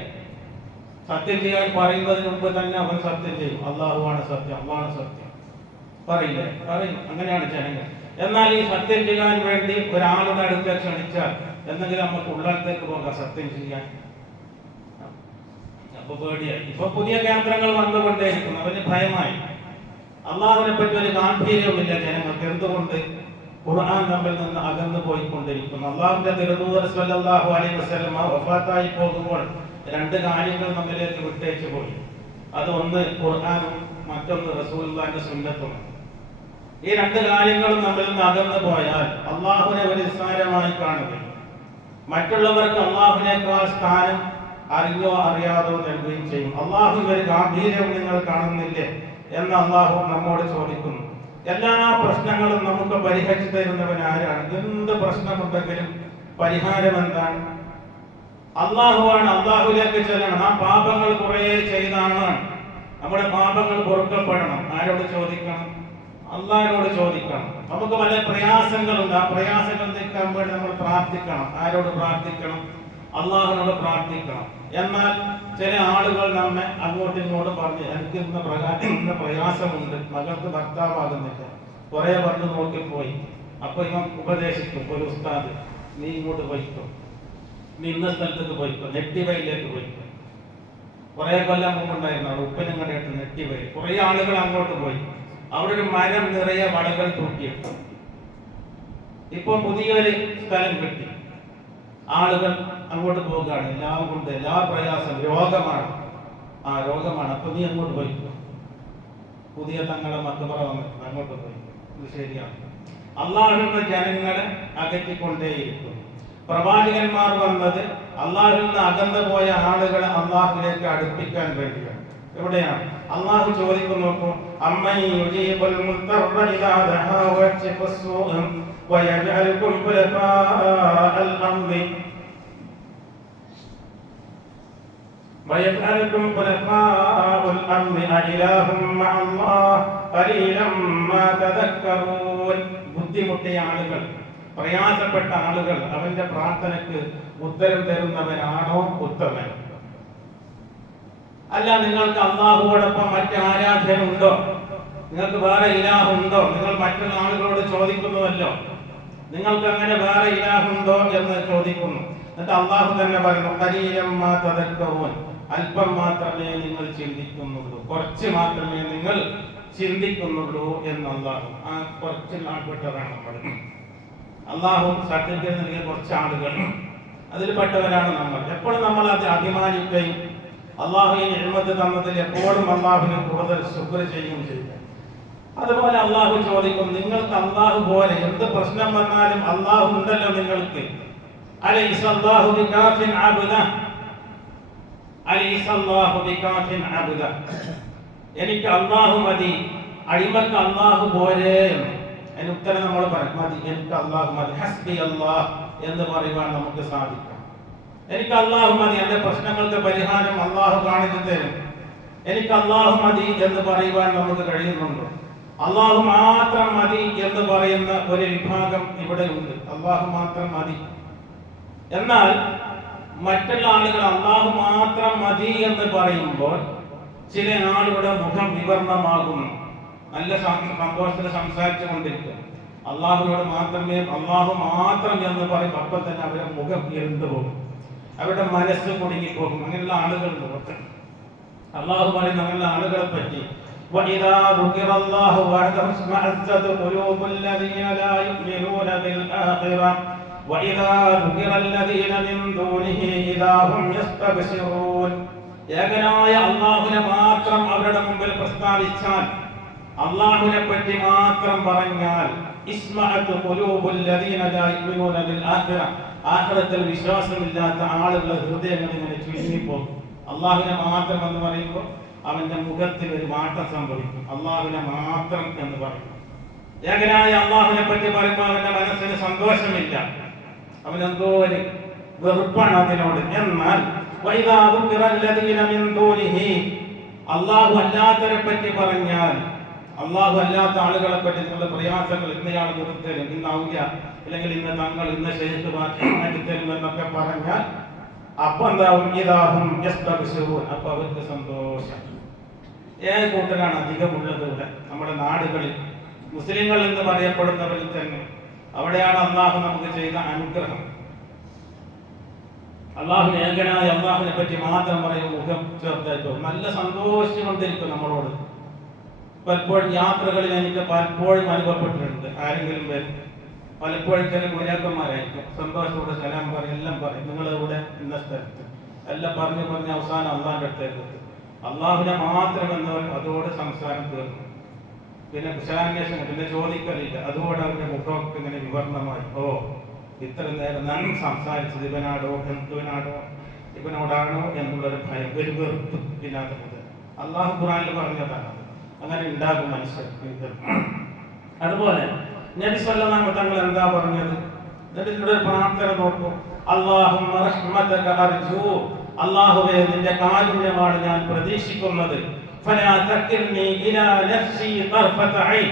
സത്യം ചെയ്യാൻ പറയുന്നതിന് മുമ്പ് തന്നെ അവൻ സത്യം ചെയ്യും. അള്ളാഹുവാണ് സത്യം, അള്ളാഹാണ് സത്യം പറയില്ലേ? പറയും. അങ്ങനെയാണ് ജനങ്ങൾ. എന്നാൽ ഈ സത്യം ചെയ്യാൻ വേണ്ടി ഒരാളുടെ അടുത്ത് ക്ഷണിച്ചാൽ എന്തെങ്കിലും നമുക്ക് ഉള്ളിടത്തേക്ക് പോകാം സത്യം ചെയ്യാൻ. അപ്പൊ പേടിയായി. ഇപ്പൊ പുതിയ കേന്ദ്രങ്ങൾ വന്നുകൊണ്ടേയിരിക്കുന്നു, അവന് ഭയമായി. അള്ളാഹുവിനെ പറ്റി ഒരു ഗാംഭീര്യവുമില്ല ജനങ്ങൾക്ക്. എന്തുകൊണ്ട്? ഖുർആൻ നമ്മിൽ നിന്ന് അകന്നു പോയിക്കൊണ്ടിരിക്കുന്നു. അള്ളാഹുവിന്റെ തിരുദൂതർ സ്വല്ലല്ലാഹു അലൈഹി വസല്ലം വഫാത്തായി പോകുമ്പോൾ രണ്ട് കാര്യങ്ങൾ നമ്മിലേക്ക് വിട്ടേച്ചു പോയി. അത് ഒന്ന് ഖുർആനും മറ്റൊന്ന് റസൂലുള്ളാഹിന്റെ സുന്നത്തുമാണ്. ഈ രണ്ട് കാര്യങ്ങളും നമ്മിൽ നിന്ന് അകന്നു പോയാൽ അള്ളാഹുവിനെ ഒരു നിസ്സാരമായി കാണുകയും മറ്റുള്ളവർക്ക് അള്ളാഹുവിനേക്കാൾ സ്ഥാനം അറിഞ്ഞോ അറിയാതോ നൽകുകയും ചെയ്യും. അള്ളാഹുവിന്റെ ഒരു ഗാംഭീര്യം നിങ്ങൾ കാണുന്നില്ലേ എന്ന് അള്ളാഹു നമ്മോട് ചോദിക്കുന്നു. എല്ലാ പ്രശ്നങ്ങളും നമുക്ക് പരിഹരിച്ചു തരുന്നവൻ ആരാണ്? എന്ത് പ്രശ്നമുണ്ടെങ്കിലും പരിഹാരം എന്താണ്? അള്ളാഹുവാണ്. അള്ളാഹുവിലേക്ക് ചെല്ലണം. ആ പാപങ്ങൾ കുറെ ചെയ്താണ്, നമ്മുടെ പാപങ്ങൾ പൊറുക്കപ്പെടണം. ആരോട് ചോദിക്കണം? അള്ളാഹിനോട് ചോദിക്കണം. നമുക്ക് പല പ്രയാസങ്ങളുണ്ട്, ആ പ്രയാസങ്ങൾ നീക്കാൻ വേണ്ടി നമ്മൾ പ്രാർത്ഥിക്കണം. ആരോട് പ്രാർത്ഥിക്കണം? അള്ളാഹുവിനോട് പ്രാർത്ഥിക്കണം. എന്നാൽ ചില ആളുകൾ നമ്മെ അങ്ങോട്ടും ഇങ്ങോട്ടും പറഞ്ഞ്, എനിക്ക് ഇന്ന പ്രയാസമുണ്ട്, മകൾക്ക് ഭർത്താവാകുന്നില്ല, കുറെ വന്ന് നോക്കിപ്പോയി. അപ്പൊ ഇവൻ ഉപദേശിക്കും, ഒരു ഉസ്താദ്, നീ ഇങ്ങോട്ട് പോയിക്കോ, നീ ഇന്ന സ്ഥലത്തേക്ക് പോയിക്കോ, നെട്ടിവയിലേക്ക് പോയിക്കോ. കുറെ കൊല്ലം മുമ്പുണ്ടായിരുന്നു അവിടെ ഉപ്പനങ്ങടയായിട്ട് നെട്ടിവയിൽ. കുറെ ആളുകൾ അങ്ങോട്ട് പോയി. അവിടെ ഒരു മരം നിറയെ വടകൾ തൂക്കിയിട്ടു. ഇപ്പൊ പുതിയൊരു സ്ഥലം കിട്ടി, ആളുകൾ അങ്ങോട്ട് പോകുകയാണ്. എല്ലാം കൊണ്ട് എല്ലാ പ്രയാസം, രോഗമാണ്, ആ രോഗമാണ്. അപ്പൊ നീ അങ്ങോട്ട് പോയിക്കോ, പുതിയ തങ്ങളെ മക്ബറ വന്ന് അങ്ങോട്ട് പോയിക്കോ. ഇത് ശരിയാണ്. അള്ളാഹുവിന്റെ ജനങ്ങളെ അകറ്റിക്കൊണ്ടേയിരിക്കും. പ്രവാചകന്മാർ വന്നത് അള്ളാഹുവിൽ നിന്ന് അകന്നു പോയ ആളുകളെ അള്ളാഹുവിലേക്ക് അടുപ്പിക്കാൻ വേണ്ടിയാണ്. എവിടെയാണ്? അള്ളാഹു ചോദിക്കുന്നു, നോക്കൂ, അമ്മൻ യുജീബുൽ മുദ്ദറ ഇദാ ദഅാ വയക്ഷിഫു സ്സൂഅ വയജഅലുകും ഖുലഫാഅൽ الأرض ويجعلكم خلفاء الأرض أإله مع الله قليلا ما تذكرون. ബുദ്ധിമുട്ടിയ ആളുകൾ, പ്രയാസപ്പെട്ട ആളുകൾ അവന്റെ പ്രാർത്ഥനയ്ക്ക് ഉത്തരം തരുന്നവനാണോ ഉത്തമൻ? അല്ല, നിങ്ങൾക്ക് അള്ളാഹുവോടൊപ്പം മറ്റ് ആരാധന ഉണ്ടോ? നിങ്ങൾക്ക് വേറെ ഇലാഹുണ്ടോ? നിങ്ങൾ മറ്റുള്ള ആളുകളോട് ചോദിക്കുന്നുവല്ലോ, നിങ്ങൾക്ക് അങ്ങനെ വേറെ ഇലാഹുണ്ടോ എന്ന് ചോദിക്കുന്നു. എന്നിട്ട് അള്ളാഹു തന്നെ പറയുന്നു, ഖലീലൻ മാ തദക്കറൂൻ, അല്പം മാത്രമേ നിങ്ങൾ ചിന്തിക്കുന്നുള്ളൂ, കുറച്ച് മാത്രമേ നിങ്ങൾ ചിന്തിക്കുന്നുള്ളൂ എന്ന് അള്ളാഹു. ആ കുറച്ച് ആൾപ്പെട്ടവരാണ് നമ്മൾ. അള്ളാഹു സർട്ടിഫിക്കറ്റ് നൽകിയ കുറച്ച് ആളുകൾ, അതിൽപ്പെട്ടവരാണ് നമ്മൾ. എപ്പോഴും നമ്മൾ അത് അഭിമാനിക്കുകയും അള്ളാഹുവിന് നിഅമത്ത് തന്നതിൽ എപ്പോഴും അള്ളാഹുവിന് കൂടുതൽ ശുക്ർ ചെയ്യുകയും ചെയ്യുക. അതുപോലെ അള്ളാഹു ചോദിക്കും, നിങ്ങൾക്ക് അള്ളാഹു പോലെ എന്ത് പ്രശ്നം വന്നാലും അള്ളാഹു ഉണ്ടല്ലോ നിങ്ങൾക്ക്. അലൈസല്ലാഹു ബികാഫിൻ അബ്ദ, അലൈസല്ലാഹു ബികാഫിൻ അബ്ദ, എനിക്ക് അള്ളാഹു മതി, അടിമക്ക് അള്ളാഹു പോരെ എന്ന്. അതിന് ഉത്തരം നമ്മൾ പറയും, മതി, എനിക്ക് അള്ളാഹു മതി, ഹസ്ബി അല്ലാഹ് എന്ന് പറയുവാൻ നമുക്ക് സാധിക്കും. എനിക്ക് അള്ളാഹു മതി, എന്റെ പ്രശ്നങ്ങൾക്ക് പരിഹാരം അള്ളാഹു കാണിച്ചു തരും, എനിക്ക് അള്ളാഹു മതി എന്ന് പറയുവാൻ നമുക്ക് കഴിയുന്നുണ്ടോ? അള്ളാഹു മാത്രം മതി എന്ന് പറയുന്ന ഒരു വിഭാഗം ഇവിടെ ഉണ്ട്. അള്ളാഹു മാത്രം മതി. എന്നാൽ മറ്റുള്ള ആളുകൾ അള്ളാഹു മാത്രം മതി എന്ന് പറയുമ്പോൾ ചില ആളുകളുടെ മുഖം വിവർണമാകുന്നു. നല്ല സന്തോഷത്തിൽ സംസാരിച്ചു കൊണ്ടിരിക്കും. അള്ളാഹുവിനോട് മാത്രമേ, അള്ളാഹു മാത്രം എന്ന് പറയും, അപ്പോൾ തന്നെ അവരുടെ മുഖം ഇരുണ്ടു പോകും, അവരുടെ മനസ്സ് കുടുങ്ങിപ്പോകും. അങ്ങനെയുള്ള ആളുകളുണ്ട്. അള്ളാഹു പറയുന്ന അങ്ങനെയുള്ള ആളുകളെ പറ്റി, وَإِذَا ذُكِرَ اللَّهُ وَحْدَهُ اشْمَأَزَّتْ قُلُوبُ الَّذِينَ لَا يُؤْمِنُونَ بِالْآخِرَةِ وَإِذَا ذُكِرَ الَّذِينَ مِن دُونِهِ إِذَا هُمْ يَسْتَبْشِرُونَ. ഏകനായ അള്ളാഹുവിനെ മാത്രം അവരുടെ മുമ്പിൽ പ്രസ്താവിച്ചാൽ, അള്ളാഹുവിനെ പറ്റി മാത്രം പറഞ്ഞാൽ, ഇസ്മഅത്ത് ഖുലൂബുൽ ലദീന ലാ യുഅ്മിനൂന ബിൽ ആഖിറ, ആഖിറത്തിൽ വിശ്വാസമില്ലാത്ത ആളുകളുടെ ഹൃദയങ്ങൾ ഇങ്ങനെ ചുരുങ്ങിപ്പോകും. അള്ളാഹുവിനെ മാത്രം എന്ന് പറയുമ്പോൾ അവന്റെ മുഖത്തിൽ ഒരു മാറ്റം സംഭവിക്കും. അള്ളാഹുവിനെ മാത്രം എന്ന് പറയും. ഏകനായ അള്ളാഹുവിനെ പറ്റി പറയുമ്പോൾ അവന്റെ മനസ്സിന് സന്തോഷമില്ല, അവനെന്തോ ഒരു വെറുപ്പാണ് അതിനോട്. എന്നാൽ അള്ളാഹു അല്ലാത്തവരെ പറ്റി പറഞ്ഞാൽ, അള്ളാഹു അല്ലാത്ത ആളുകളെ പറ്റി നിങ്ങളുടെ പ്രയാസങ്ങൾ ഇന്നയാൾ നിർത്തരും, ഇന്ന് ഔലിയ അല്ലെങ്കിൽ ഇന്ന് തങ്ങൾ, ഇന്ന് ശൈഖ് മാറ്റിത്തരും എന്നൊക്കെ പറഞ്ഞാൽ അപ്പൊ എന്താവും? ഇദാഹും യസ്തബ്ശിറൂൻ, അപ്പൊ അവർക്ക് സന്തോഷം. ഏത് കൂട്ടരാണ് അധികമുള്ളത് ഇവിടെ നമ്മുടെ നാടുകളിൽ? മുസ്ലിങ്ങൾ എന്ന് പറയപ്പെടുന്നവരിൽ തന്നെ അവിടെയാണ് അള്ളാഹു നമുക്ക് ചെയ്ത അനുഗ്രഹം. അള്ളാഹുവിനെ, ഏകനായ അള്ളാഹുവിനെ പറ്റി മാത്രം പറയും, മുഖം ചേർത്തേക്കും, നല്ല സന്തോഷം കൊണ്ടിരിക്കും നമ്മളോട്. പലപ്പോഴും യാത്രകളിൽ എനിക്ക് പലപ്പോഴും അനുഭവപ്പെട്ടിട്ടുണ്ട്. ആരെങ്കിലും വരും, പലപ്പോഴും ചില മുലാക്കന്മാരായിരിക്കും, സന്തോഷത്തോടെ സലാം പറയും, എല്ലാം പറയും, നിങ്ങളിവിടെ ഇന്ന സ്ഥലത്ത് എല്ലാം പറഞ്ഞ് അവസാനം അള്ളാഹിന്റെ അടുത്തേക്ക് എത്തും. അള്ളാഹുവിനെ മാത്രം എന്നവർ അതോടെ സംസാരം തീർന്നു. പിന്നെ കുശലാന്വേഷണം, പിന്നെ ചോദിക്കലില്ല. അതുകൊണ്ട് അവരുടെ മുഖമൊക്കെ ഇങ്ങനെ വിവർണമായി. ഓ, ഇത്ര നേരം ഞാൻ സംസാരിച്ചത് ഇവനാടോ, എന്തുവനാടോ, ഇവനോടാണോ എന്നുള്ളൊരു ഭയം, ഒരു വെറുപ്പ് ഇല്ലാതെ മുതൽ അള്ളാഹു ഖുർആനിൽ പറഞ്ഞതാണ്. അങ്ങനെ ഉണ്ടാകും മനുഷ്യർക്ക്. അതുപോലെ നബി സല്ലല്ലാഹു അലൈഹി തങ്ങൾ എന്താ പറഞ്ഞത്? എന്നിട്ട് ഇവിടെ പ്രാർത്ഥന നോക്കൂ. അല്ലാഹുമ്മ റഹ്മതക അർജു, അല്ലാഹുവേ നിന്റെ കാരുണ്യമാണ് ഞാൻ പ്രതീക്ഷിക്കുന്നത്. ഫലാ തകിൽനി ഇലാ നഫ്സി തർഫത ഐൻ,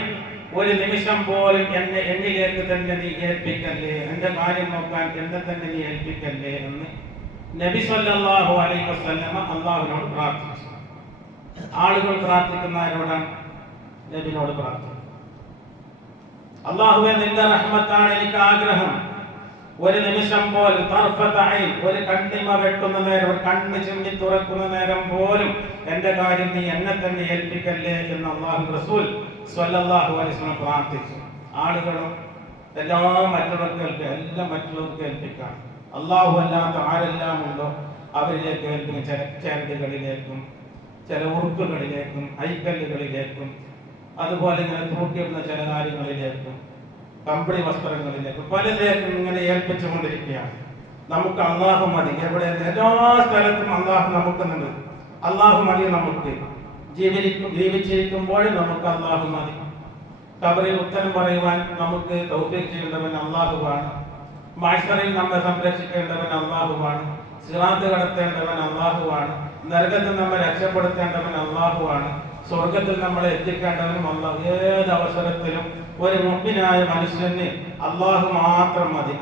ഒരു നിമിഷം പോലും എന്നിലേക്ക് തന്നെ നീ ഏൽപ്പിക്കല്ലേ, എന്റെ കാര്യം നോക്കാൻ എന്നെ തന്നെ നീ ഏൽപ്പിക്കല്ലേ എന്ന് നബി സല്ലല്ലാഹു അലൈഹി വസല്ലമ അല്ലാഹുവിനോട് പ്രാർത്ഥിച്ചു. ആളുകൾ പ്രാർത്ഥിക്കുന്ന ആരോടാണ്? നബിയോട് പ്രാർത്ഥിച്ചു. അല്ലാഹുവേ നിന്റെ റഹ്മത്താണ് എനിക്ക് ആഗ്രഹം, ഒരു നിമിഷം പോലും തർഫത ഐൻ, ഒരു കണ്ണിമ വെട്ടുന്ന നേരം, ഒരു കണ്ണ് ചിമ്മി തുറക്കുന്ന നേരം പോലും എന്റെ കാര്യം നീ എന്നെ തന്നെ ഏൽപ്പിക്കല്ലേ എന്ന് അല്ലാഹു റസൂൽ സ്വല്ലല്ലാഹു അലൈഹി വസല്ലം പ്രാർത്ഥിച്ചു. ആളുകളും എല്ലാം മറ്റുള്ളവർക്ക് ഏൽപ്പിക്കാം. അല്ലാഹു അല്ലാത്ത ആരെല്ലാം ഉണ്ടോ അവരിലേക്ക് ഏൽപ്പിക്കും. ചില ചരടുകളിലേക്കും, ചില ഉറുക്കുകളിലേക്കും, ഐക്കല്ലുകളിലേക്കും, അതുപോലെ ഇങ്ങനെ തൂക്കിയിടുന്ന ചില കാര്യങ്ങളിലേക്കും, കമ്പിളി വസ്ത്രങ്ങളിലേക്കും, പലതേക്കും ഇങ്ങനെ ഏൽപ്പിച്ചുകൊണ്ടിരിക്കുകയാണ്. നമുക്ക് അള്ളാഹു മതി. എവിടെ? എല്ലാ സ്ഥലത്തും അള്ളാഹു നമുക്കുന്നുണ്ട്. അള്ളാഹു മതി നമുക്ക്. ജീവിച്ചിരിക്കുമ്പോൾ നമുക്ക് അള്ളാഹു മതി. ഖബറിൽ ഉത്തരം പറയുവാൻ നമുക്ക് തൗഫീഖ് ചെയ്യേണ്ടവൻ അള്ളാഹുവാണ്. മഹ്ശറിൽ നമ്മെ സംരക്ഷിക്കേണ്ടവൻ അല്ലാഹുവാണ്. സിറാത്ത് കടത്തേണ്ടവൻ അല്ലാഹുവാണ്. നരകത്തിൽ നമ്മെ രക്ഷപ്പെടുത്തേണ്ടവൻ അല്ലാഹുവാണ്. സ്വർഗത്തിൽ നമ്മളെ എത്തിക്കേണ്ടവനും അല്ലാഹു. ഏത് അവസരത്തിലും ഒരു മുഅ്മിനായ മനുഷ്യന് അല്ലാഹു മാത്രം മതി.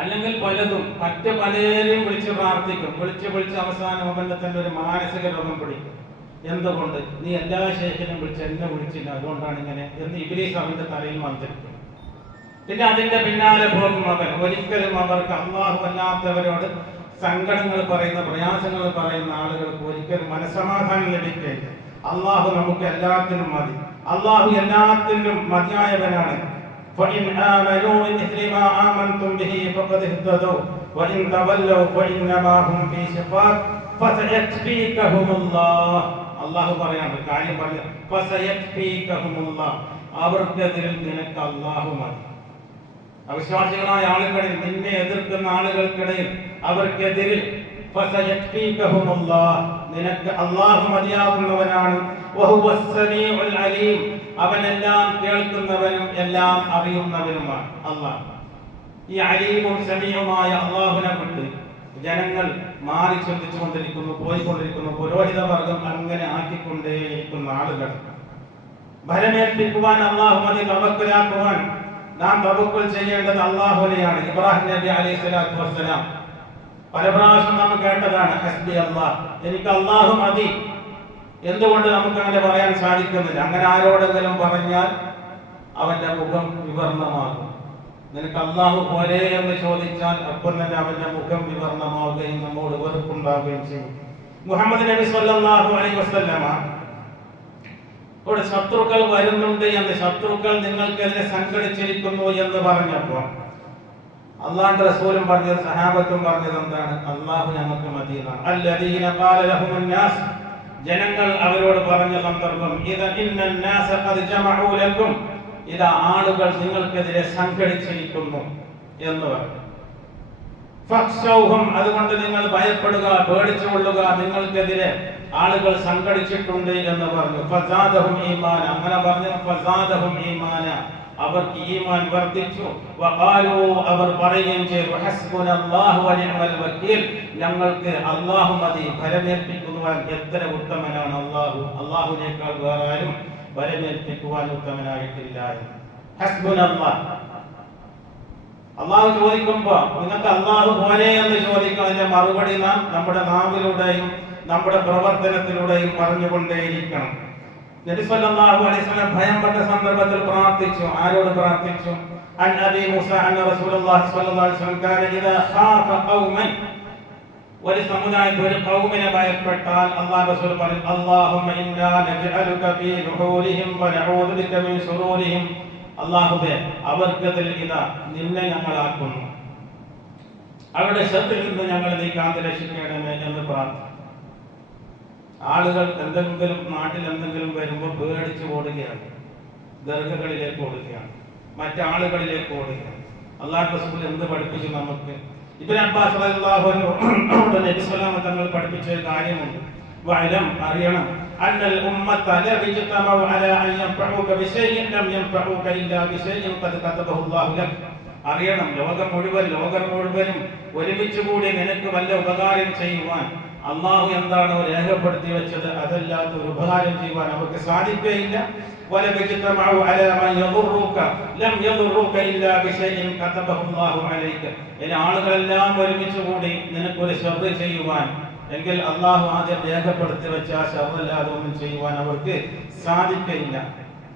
അല്ലെങ്കിൽ പലതും മറ്റു പലരെയും വിളിച്ച് പ്രാർത്ഥിക്കും. വിളിച്ച് അവസാനം അവന്റെ തന്നെ ഒരു മാനസിക രോഗം പിടിക്കും. എന്തുകൊണ്ട്? നീ എല്ലാ ശേഖരം വിളിച്ച് എന്നെ വിളിച്ചില്ല, അതുകൊണ്ടാണ് ഇങ്ങനെ എന്ന് ഇബ്ലീസ് അവന്റെ തലയിൽ മന്ത്രിക്കും. പിന്നെ അതിന്റെ പിന്നാലെ പോകും അവൻ. ഒരിക്കലും അവർക്ക് അല്ലാഹു അല്ലാത്തവരോട് സങ്കടങ്ങൾ പറയുന്ന, പ്രയാസങ്ങൾ പറയുന്ന ആളുകൾക്ക് ഒരിക്കലും മനസ്സമാധാനം ലഭിക്കില്ല. അല്ലാഹു നമുക്ക് എല്ലാത്തിനും മതി. അല്ലാഹു എല്ലാത്തിനും മതിയായവനാണ്. فإن آمنوا بمثل ما آمنتم به فقد اهتدوا وإن تولوا فإنما هم في شقاق فسيكفيكهم الله. അല്ലാഹു പറയാണ്, കാര്യം പറയാം. فسيكفيكهم الله. അവർക്കെതിരിൽ നിനക്ക് അല്ലാഹു മതി. അവിശ്വാസികളായ ആളുകളിൽ, നിന്നെ എതിർക്കുന്ന ആളുകൾക്കിടയിൽ അവർക്കെതിരിൽ فسيكفيكهم الله. നിനക്ക് അല്ലാഹു മതിയാകുന്നവനാണ്. وهو السميع العليم. അവനെല്ലാം കേൾക്കുന്നവനും എല്ലാം അറിയുന്നവനുമാണ് അല്ലാഹ്. ഈ അലീമും സമീഉമായ അല്ലാഹുവിനെ വിട്ട് ജനങ്ങൾ മാറി ചിന്തിച്ചുകൊണ്ടിരിക്കുന്നു, പോയിക്കൊണ്ടിരിക്കുന്നു. പുരോഹിത വർഗം അങ്ങനെ ആക്കിക്കൊണ്ടേയിരിക്കുന്ന ആളുകൾ. ഭരമേൽപ്പിക്കുവാൻ അല്ലാഹു മതി, തവക്കുലാക്കുവാൻ നാം തവക്കുൽ ചെയ്യേണ്ടത് അല്ലാഹുവിനെയാണ്. ഇബ്രാഹിം നബി അലൈഹി സ്വലാത്തു വസ്സലാം പല പ്രാവശ്യം നാം കേട്ടതാണ്, ഹസ്ബി അല്ലാഹ്, എനിക്ക് അല്ലാഹു മതി. എന്തുകൊണ്ട് നമുക്ക് അങ്ങനെ പറയാൻ സാധിക്കുന്നില്ല? അങ്ങനെ ആരോടെങ്കിലും പറഞ്ഞാൽ അവന്റെ മുഖം വിവർണമാകും. നിനക്ക് അല്ലാഹു പോലെ എന്ന് ചോദിച്ചാൽ അപ്പം തന്നെ അവന്റെ മുഖം വിവർണമാവുകയും നമ്മോട് വെറുപ്പുണ്ടാവുകയും ചെയ്യും. മുഹമ്മദ് നബി സല്ലല്ലാഹു അലൈഹി വസല്ലമ ശത്രുക്കൾ വരുന്നുണ്ട് എന്ന്, ശത്രുക്കൾ നിങ്ങൾക്കെതിരെ സംഘടിച്ചിരിക്കുന്നു എന്ന് പറഞ്ഞപ്പോൾ അല്ലാഹുവിന്റെ റസൂലും പറഞ്ഞത്, സഹാബത്തും പറഞ്ഞത് എന്താണ്? അല്ലാഹു ഞങ്ങൾക്ക് മതി എന്നാണ്. അല്ലദീന ഖാല ലഹുമുൻ നാസ്, ജനങ്ങൾ അവരോട് പറഞ്ഞ സന്ദർഭം, ഇതാ ആളുകൾ നിങ്ങൾക്കെതിരെ സംഘടിച്ചിരിക്കുന്നു എന്ന് പറഞ്ഞു. ഫഖ്ശൗഹും, അതുകൊണ്ട് നിങ്ങൾ ഭയപ്പെടുക, പേടിച്ചുകൊള്ളുക, നിങ്ങൾക്കെതിരെ ആളുകൾ സംഘടിച്ചിട്ടുണ്ട് എന്ന് പറഞ്ഞു. ഫസാദഹും ഈമാന, അങ്ങനെ പറഞ്ഞു. ഫസാദഹും ഈമാന, അവർക്ക് ഈമാൻ വർദ്ധിച്ചു. വഖാലൂ, അവർ പറയുകയും ചെയ്തു, ഹസ്ബുനല്ലാഹു വനിഅമൽ വക്കീൽ, ഞങ്ങൾക്ക് അല്ലാഹു മതി, ഭരമേൽപ്പിക്കുവാൻ എത്ര ഉത്തമനാണ് അല്ലാഹു. അല്ലാഹുവിനേക്കാൾ വേറെ ആരും ഭരമേൽപ്പിക്കുവാൻ ഉത്തമനായിട്ടില്ല. ഹസ്ബുനല്ലാഹ്. അല്ലാഹു ചോദിക്കുമ്പോൾ നിങ്ങൾക്ക് അല്ലാഹു പോലെ എന്ന് ചോദിക്കുക, അതിന്റെ മറുപടി നാം നമ്മുടെ നാവിലൂടെയും നമ്മുടെ പ്രവർത്തനത്തിലൂടെയും പറഞ്ഞുകൊണ്ടേയിരിക്കണം. നബി സല്ലല്ലാഹു അലൈഹി വസല്ലം ഭയപ്പെട്ട സന്ദർഭത്തിൽ പ്രാർത്ഥിച്ചു. ആരോട് പ്രാർത്ഥിച്ചു? അൻ അബീ മൂസ അന്ന റസൂലുള്ളാഹി സ്വല്ലല്ലാഹു അലൈഹി വസല്ലം കാന ഇദാ ഖാഫ ഖൗമൻ, ഒരു സമുദായത്തിൽ ഒരു ഖൗമിനെ ഭയപ്പെട്ടാൽ അല്ലാഹു റസൂൽ പറഞ്ഞു, അല്ലാഹുമ്മ ഇന്നാ നജ്അലുക ഫീ നുഹൂരിഹിം വ നഊദു ബിക മിൻ ശുറൂരിഹിം. അല്ലാഹുവേ, അവർക്കെതിൽ ഇതാ നിന്നെ ഞങ്ങളാക്കുന്നു, അവരുടെ ശത്രുക്കളിൽ നിന്ന് ഞങ്ങളെ നീ കാത്തു രക്ഷിക്കണമേ എന്ന് പ്രാർത്ഥിച്ചു. ആളുകൾ എന്തെങ്കിലും നാട്ടിൽ എന്തെങ്കിലും വരുമ്പോൾ പേടിച്ച് ഓടുകയാണ്, ദർഗകളിലേക്ക് ഓടുകയാണ്, മറ്റാളുകളിലേക്ക് ഓടുകയാണ്. അല്ലാഹു റസൂൽ എന്ത് പഠിപ്പിച്ചു നമുക്ക്? ഇബ്നു അബ്ബാസ് റളിയല്ലാഹു അൻഹു നബി സല്ലല്ലാഹു അലൈഹി വസല്ലം പഠിപ്പിച്ച ഒരു കാര്യമുണ്ട്. വഅലം, അറിയണം, അന്നൽ ഉമ്മത ലാ യജ്തമഉ അലാ അൻ യൻഫഉക ബിശൈഇൻ ലം യൻഫഉക ഇല്ലാ ബിശൈഇൻ ഖദ് കതബഹു അല്ലാഹു ലക്. അറിയണം, ലോകം മുഴുവനും ഒരുമിച്ച് കൂടി നിനക്ക് വല്ല ഉപകാരം ചെയ്യുവാൻ അല്ലാഹു എന്താണോ രേഖപ്പെടുത്തി വെച്ചത് അതല്ലാത്ത ഒരു ഉപകാരം ചെയ്യുവാൻ അവർക്ക് സാധിക്കുകയില്ല. വലം യജ്തമഉ അലാ മൻ യദുറുക ലം യദുറുക ഇല്ലാ ബിശൈഇൻ കതബഹു അല്ലാഹു അലൈക. ഇനി ആളുകളെല്ലാം ഒരുമിച്ച് കൂടി നിനക്കൊരു ശർറ് ചെയ്യുവാൻ എങ്കിൽ അല്ലാഹു ആദ്യം രേഖപ്പെടുത്തി വെച്ച ആ ശർറല്ലാതെ ഒന്നും ചെയ്യുവാൻ അവർക്ക് സാധിക്കില്ല.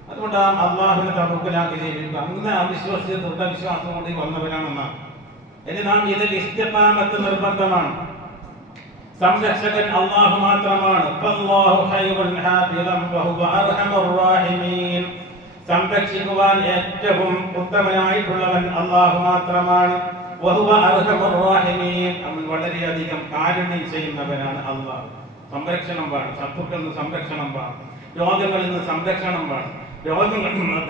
അതുകൊണ്ട് അല്ലാഹുവിനെ തവക്കുലാക്കി ജീവിക്കുക. അങ്ങനെ അവിശ്വസിച്ച് ദൃഢവിശ്വാസം കൊണ്ട് വന്നവരാണെന്നാണ്. ഇനി നാം ഇതിൽ ഇസ്തിഖാമത്ത് നിർബന്ധമാണ്. സംരക്ഷകൻ അല്ലാഹു മാത്രമാണ്. ഫല്ലാഹു ഖൈറുൻ ഹാഫിദൻ വഹുവ അർഹമുർ റഹീമീൻ. സംരക്ഷിക്കുവാൻ ഏറ്റവും ഉത്തമനായിട്ടുള്ളവൻ അല്ലാഹു മാത്രമാണ്. വഹുവ അർഹമുർ റഹീമീൻ, അവൻ വളരെയധികം കാരുണ്യം ചെയ്യുന്നവനാണ്. അല്ലാഹു സംരക്ഷണം വേണം, ശത്രുക്കളിൽ നിന്ന് സംരക്ഷണം വേണം, രോഗങ്ങളിൽ നിന്ന് സംരക്ഷണം വേണം,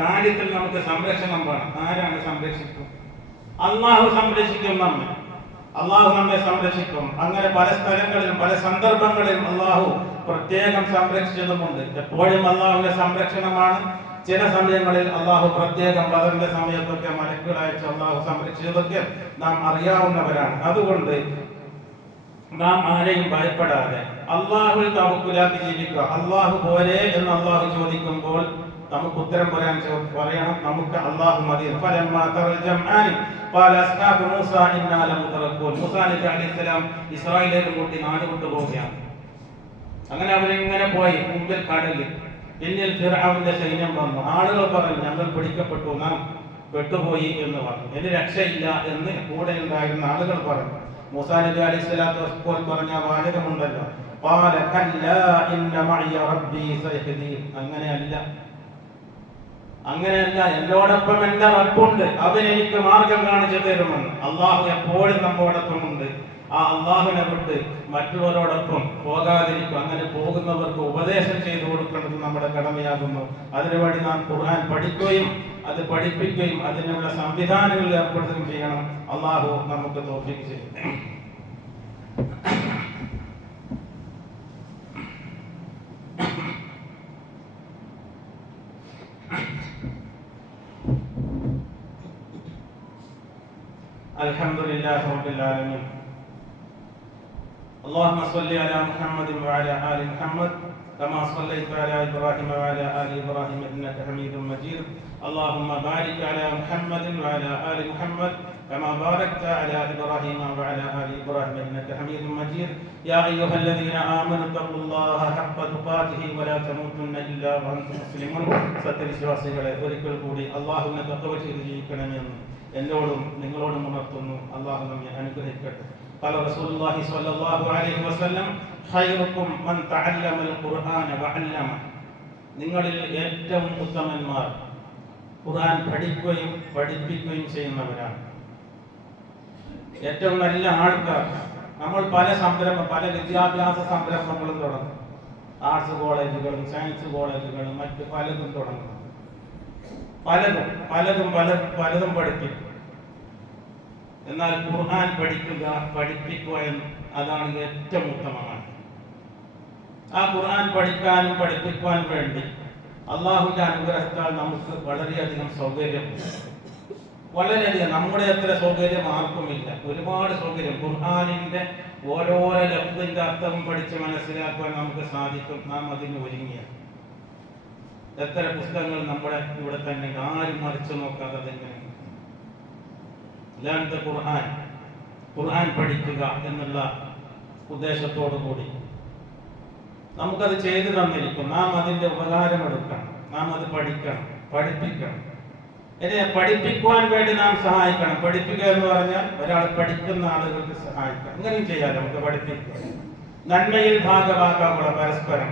ദാരിദ്ര്യത്തിൽ നമുക്ക് സംരക്ഷണം വേണം. ആരാണ് സംരക്ഷിക്കും? അല്ലാഹു സംരക്ഷിക്കും നമ്മെ. അല്ലാഹു നമ്മെ സംരക്ഷിക്കും. അങ്ങനെ പല സ്ഥലങ്ങളിലും പല സന്ദർഭങ്ങളിലും അല്ലാഹു പ്രത്യേകം സംരക്ഷിച്ചതുമുണ്ട്. എപ്പോഴും അല്ലാഹുവിന്റെ സംരക്ഷണമാണ്. ചില സമയങ്ങളിൽ അള്ളാഹു പ്രത്യേകം ബദറിന്റെ സമയത്തൊക്കെ മലക്കുകളയച്ച് അള്ളാഹു സംരക്ഷിച്ചതൊക്കെ നാം അറിയാവുന്നവരാണ്. അതുകൊണ്ട് നാം ആരെയും ഭയപ്പെടാതെ അള്ളാഹുവിൽ തവക്കുലാക്കി ജീവിക്കുക. അള്ളാഹു പോരെ എന്ന് അള്ളാഹു ചോദിക്കുമ്പോൾ നമുക്ക് ഉത്തരം പറയണം, നമുക്ക് അള്ളാഹു മതി. മൂസാ നബി അലൈഹിസ്സലാം ഇസ്രായേലിനെ കൂട്ടി നാട് വിട്ടുപോവുകയാണ്. അങ്ങനെ അവരിങ്ങനെ പോയി. മുമ്പിൽ കടലിൽ, പിന്നിൽ ഫിർഔന്റെ സൈന്യം വന്നു. ആളുകൾ പറഞ്ഞു, ഞങ്ങൾ പിടിക്കപ്പെട്ടു, നാം പെട്ടുപോയി എന്ന് പറഞ്ഞു. ഇനി രക്ഷയില്ല എന്ന് കൂടെ ഉണ്ടായിരുന്ന ആളുകൾ പറഞ്ഞു. മൂസാ നബി അലൈഹിസ്സലാത്തു വസ്സലാം പറഞ്ഞ വാചകമുണ്ടല്ലോ, ഖാല കല്ലാ ഇന്ന മഅയ റബ്ബി സയഹ്ദീൻ. അങ്ങനെയല്ല, എന്നോടൊപ്പം എന്റെ റബ്ബുണ്ട്, അവൻ എനിക്ക് മാർഗം കാണിച്ചു തരുമെന്ന്. അള്ളാഹു എപ്പോഴും നമ്മോടൊപ്പമുണ്ട്. ആ അള്ളാഹുവിനെ വിട്ട് മറ്റുള്ളവരോടൊപ്പം പോകാതിരിക്കും. അങ്ങനെ പോകുന്നവർക്ക് ഉപദേശം ചെയ്തു കൊടുക്കേണ്ടത് നമ്മുടെ കടമയാകുന്നു. അതിനുവേണ്ടി നാം ഖുർആൻ പഠിക്കുകയും അത് പഠിപ്പിക്കുകയും അതിനുള്ള സംവിധാനങ്ങളിൽ ഏർപ്പെടുത്തുകയും ചെയ്യണം. അള്ളാഹു നമുക്ക് തൗഫീഖ് ചെയ്യട്ടെ. അൽഹംദുലില്ലാഹി റബ്ബിൽ ആലമീൻ. اللهم صل على محمد وعلى آل محمد كما صليت على إبراهيم وعلى آل إبراهيم إنك حميد مجيد. اللهم بارك على محمد وعلى آل محمد كما باركت على إبراهيم وعلى آل إبراهيم إنك حميد مجيد. يا أيها الذين آمنوا اتقوا الله حق تقاته ولا تموتن إلا وأنتم مسلمون. സത്യവിശ്വാസികളെ, ഒരിക്കൽ കൂടി അള്ളാഹുവിനെ തഖ്വ ചെയ്ത് ജീവിക്കണമെന്ന് എന്നോടും നിങ്ങളോടും ഉണർത്തുന്നു. അള്ളാഹു നമ്മെ അനുഗ്രഹിക്കട്ടെ. قال رسول الله صلى الله عليه وسلم خيركم من تعلم القرآن وعلمه. നിങ്ങളിൽ ഏറ്റവും ഉത്തമന്മാർ ഖുർആൻ പഠിക്കുകയും പഠിപ്പിക്കുകയും ചെയ്യുന്നവരാണ്. ഏറ്റവും നല്ല ആൾക്കാർ. നമ്മൾ പല വിദ്യാഭ്യാസ സംരംഭങ്ങളും തുടങ്ങും. ആർട്സ് കോളേജുകളും സയൻസ് കോളേജുകളും മറ്റ് പലതും തുടങ്ങും. പലതും പഠിപ്പിക്കും. എന്നാൽ ഖുർആൻ പഠിപ്പിക്കുക അതാണ് ഏറ്റവും ഉത്തമമാണ്. ആ ഖുർആൻ പഠിക്കാനും പഠിപ്പിക്കുവാൻ വേണ്ടി അള്ളാഹുവിന്റെ അനുഗ്രഹത്താൽ നമുക്ക് വളരെയധികം സൗകര്യമുണ്ട്. വളരെയധികം, നമ്മുടെ അത്ര സൗകര്യം ആർക്കുമില്ല. ഒരുപാട് സൗകര്യം. ഖുർആനിന്റെ ഓരോരോ ലഫ്ദിന്റെ അർത്ഥവും പഠിച്ച് മനസ്സിലാക്കുവാൻ നമുക്ക് സാധിക്കും. നാം അതിന് ഒരുങ്ങിയ എത്ര പുസ്തകങ്ങൾ നമ്മുടെ ഇവിടെ തന്നെ, ആരും മറിച്ചു നോക്കാതെ തന്നെ ഖുർആൻ പഠിക്കുക എന്നുള്ള ഉദ്ദേശത്തോടു കൂടി നമുക്കത് ചെയ്തു തന്നിരിക്കും. നാം അതിന്റെ ഉപകാരമെടുക്കണം. നാം അത് പഠിക്കണം, പഠിപ്പിക്കണം. ഇനി പഠിപ്പിക്കുവാൻ വേണ്ടി നാം സഹായിക്കണം. പഠിപ്പിക്കുക എന്ന് പറഞ്ഞാൽ ഒരാൾ പഠിക്കുന്ന ആളുകൾക്ക് സഹായിക്കണം. അങ്ങനെയും ചെയ്യാം. നമുക്ക് പഠിപ്പിക്കുക, നന്മയിൽ ഭാഗമാക്കാനുള്ള പരസ്പരം.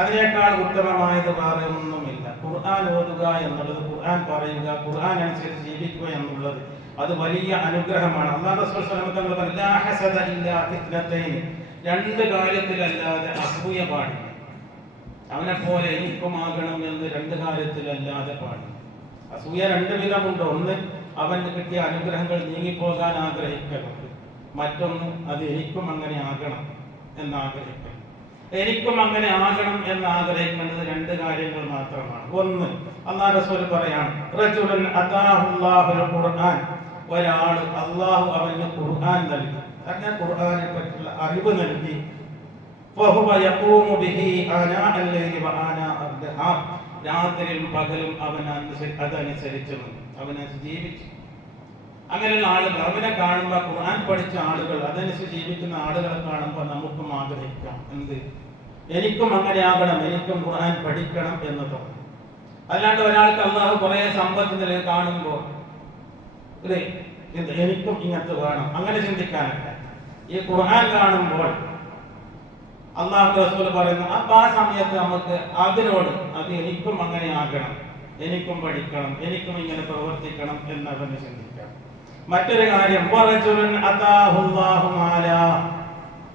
അതിനേക്കാൾ ഉത്തമമായത് വേറെ ഒന്നുമില്ല. ഖുർആൻ ഓതുക എന്നുള്ളത്, ഖുർആൻ പറയുക, ഖുർആൻ അനുസരിച്ച് ജീവിക്കുക എന്നുള്ളത് അത് വലിയ അനുഗ്രഹമാണ്. അല്ലാഹു റസൂൽ സ്വല്ലല്ലാഹു അലൈഹി വസല്ലം പറഞ്ഞു, ലാ ഹസദ ഇല്ലാ ഫിത്നതൈൻ. രണ്ട് കാര്യത്തിലല്ലാതെ അസൂയ പാടില്ല. അവനെ പോലെ എനിക്കുമാകണം എന്ന് രണ്ട് കാര്യത്തിലല്ലാതെ പാടില്ല. അസൂയ രണ്ട് വിധമുണ്ട്. ഒന്ന്, അവന് കിട്ടിയ അനുഗ്രഹങ്ങൾ നീങ്ങിപ്പോകാൻ ആഗ്രഹിക്കുന്നത്. മറ്റൊന്ന്, അത് എനിക്കും അങ്ങനെ ആകണം എന്നാഗ്രഹിക്കണം. എനിക്കും അങ്ങനെ ആകണം എന്ന് ആഗ്രഹിക്കുന്നത് രണ്ട് കാര്യങ്ങൾ മാത്രമാണ്. ഒന്ന്, അല്ലാഹു റസൂൽ പറയാണ്, റജുലുൻ അതാഹുല്ലാഹുൽ ഖുർആൻ. ഒരാൾ അല്ലാഹു അവന് ഖുർആൻ നൽകി, അങ്ങനെ ഖുർആനെ പറ്റിയുള്ള അറിവ് നൽകി. ഫഹുവ യഖൂമു ബിഹി ആനാഅൽ ലൈലി വ ആനാഅൽ നഹാർ. രാത്രിയും പകലും അവൻ അതനുസരിച്ച് അവനെ ജീവിച്ചു. അങ്ങനെയുള്ള ആളുകൾ, അവനെ കാണുമ്പോൾ, ഖുർആൻ പഠിച്ച ആളുകൾ, അതനുസരിച്ച് ജീവിക്കുന്ന ആളുകളെ കാണുമ്പോൾ നമുക്കും ആഗ്രഹിക്കാം, എന്ത്, എനിക്കും അങ്ങനെ ആകണം, എനിക്കും ഖുർആൻ പഠിക്കണം എന്ന് തോന്നും. അല്ലാണ്ട് ഒരാൾക്ക് അല്ലാഹു കുറേ സമ്പത്ത് നില കാണുമ്പോൾ എനിക്കും ഇങ്ങനത്തെ വേണം, അങ്ങനെ ചിന്തിക്കാനല്ല. ഈ ഖുർആൻ കാണുമ്പോൾ അല്ലാഹു റസൂൽ പറയുന്നു, അപ്പൊ ആ സമയത്ത് നമുക്ക് അതിനോട് അത് എനിക്കും അങ്ങനെ ആകണം, എനിക്കും പഠിക്കണം, എനിക്കും ഇങ്ങനെ പ്രവർത്തിക്കണം എന്നവന് ചിന്തിക്കാം. മറ്റൊരു കാര്യം,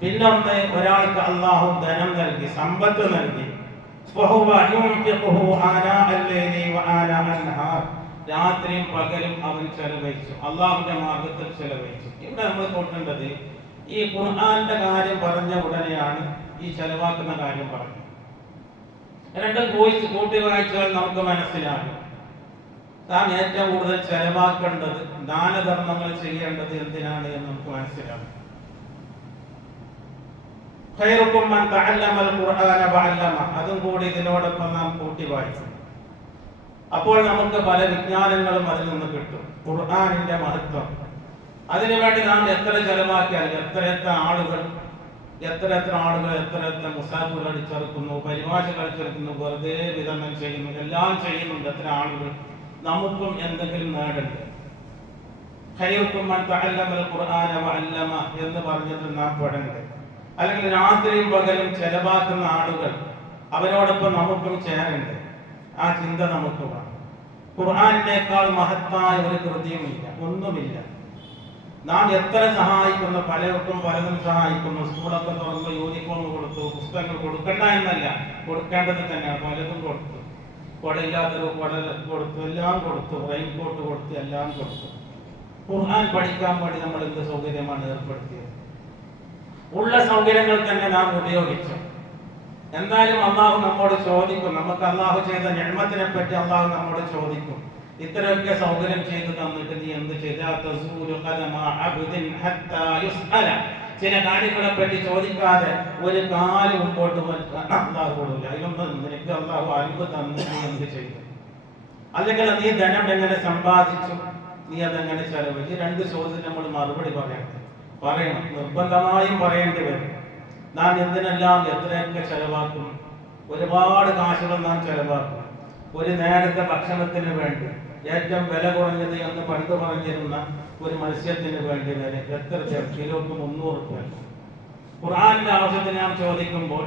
പിന്നൊന്ന്, ഒരാൾക്ക് അല്ലാഹു ധനം നൽകി, സമ്പത്ത് നൽകി. രാത്രിയും പകലും അവൻ ചെലവഴിച്ചു, അള്ളാഹുവിന്റെ മാർഗത്തിൽ ചെലവഴിച്ചു. ഇവിടെ നമ്മൾ നോക്കേണ്ടത്, ഈ ഖുർആന്റെ കാര്യം പറഞ്ഞ ഉടനെയാണ് ഈ ചെലവാക്കുന്ന കാര്യം പറഞ്ഞത്. രണ്ടും കൂട്ടി വായിച്ചാൽ നമുക്ക് മനസ്സിലാകും താൻ ഏറ്റവും കൂടുതൽ ചെലവാക്കേണ്ടത്, ദാനധർമ്മങ്ങൾ ചെയ്യേണ്ടത് എന്തിനാണ് എന്ന് നമുക്ക് മനസ്സിലാകും. ഖൈറുക്കും മൻ തഅല്ലമൽ ഖുർആന വഅല്ലമ, അതും കൂടി ഇതിനോടൊപ്പം നാം കൂട്ടി വായിച്ചു. അപ്പോൾ നമുക്ക് പല വിജ്ഞാനങ്ങളും അതിൽ നിന്ന് കിട്ടും. ഖുർആനിന്റെ മഹത്വം, അതിനുവേണ്ടി നാം എത്ര ചെലവാക്കിയാൽ എത്ര ആളുകൾ എത്ര മുസാഫുകൾ അടിച്ചെറുക്കുന്നു, പരിഭാഷ കളിച്ചെറുക്കുന്നു, വെറുതെ വിതരണം ചെയ്യുന്നു, എല്ലാം ചെയ്യുന്നുണ്ട്. എത്ര ആളുകൾ നമുക്കും എന്തെങ്കിലും നേടണ്ട്. ഖൈറുക്കും മൻ തഅല്ലമൽ ഖുർആന വഅല്ലമ എന്ന് പറഞ്ഞത് നാം പഠനണ്ട്. അല്ലെങ്കിൽ രാത്രിയും പകലും ചെലവാക്കുന്ന ആളുകൾ, അവരോടൊപ്പം നമുക്കും ചേരണ്ട്. ആ ചിന്ത നമുക്ക് വേണം. ഖുർആനിനേക്കാൾ മഹത്തായ ഒരു കൃതിയുമില്ല, ഒന്നുമില്ല. നാം എത്ര സഹായിക്കുന്നു, പലർക്കും പലതും സഹായിക്കുന്നു. സ്കൂളൊക്കെ തുറന്ന് യൂണിഫോം കൊടുത്തു, പുസ്തകങ്ങൾ കൊടുക്കണ്ട എന്നല്ല, കൊടുക്കേണ്ടത് തന്നെയാണ്. പലതും കൊടുത്തു, കൊടയില്ലാത്തൊരു കൊട കൊടുത്തു, എല്ലാം കൊടുത്തു, റെയിൻകോട്ട് കൊടുത്തു, എല്ലാം കൊടുത്തു. ഖുർആൻ പഠിക്കാൻ വേണ്ടി നമ്മൾ എന്ത് സൗകര്യമാണ് ഏർപ്പെടുത്തിയത്? ഉള്ള സൗകര്യങ്ങൾ തന്നെ നാം ഉപയോഗിച്ചു. എന്തായാലും അള്ളാഹു നമ്മോട് ചോദിക്കും. നമുക്ക് അള്ളാഹു ചെയ്ത നിഅമത്തിനെ പറ്റി അള്ളാഹു നമ്മോട് ചോദിക്കും. ഇത്രയൊക്കെ സൗകര്യം ചെയ്തു തന്നിട്ട് നീ എന്ത് ചെയ്ത? ചില കാര്യങ്ങളെ പറ്റി ചോദിക്കാതെ ഒരു കാല് മുമ്പോട്ട് അള്ളാഹു കൊടുക്കില്ല. അതിലൊന്നും നിനക്ക് അള്ളാഹു അറിവ് തന്നു, നീ എന്ത് ചെയ്തു? അല്ലെങ്കിൽ നീ ധനം എങ്ങനെ സമ്പാദിച്ചു, നീ അതെങ്ങനെ ചെലവഴിച്ചു? രണ്ട് ചോദ്യത്തിന് നമ്മൾ മറുപടി പറയണം, നിർബന്ധമായും പറയേണ്ടി വരും. നാം എന്തിനെല്ലാം എത്രയൊക്കെ ചെലവാക്കും? ഒരുപാട് കാശുകൾ നാം ചെലവാക്കും. ഒരു നേരത്തെ ഭക്ഷണത്തിന് വേണ്ടി, ഏറ്റവും വില കുറഞ്ഞത് എന്ന് പണ്ട് പറഞ്ഞിരുന്ന ഒരു മത്സ്യത്തിന് വേണ്ടി വരെ എത്ര കിലോക്ക് 300 രൂപ. ഖുർആനിന്റെ ആവശ്യത്തിന് നാം ചോദിക്കുമ്പോൾ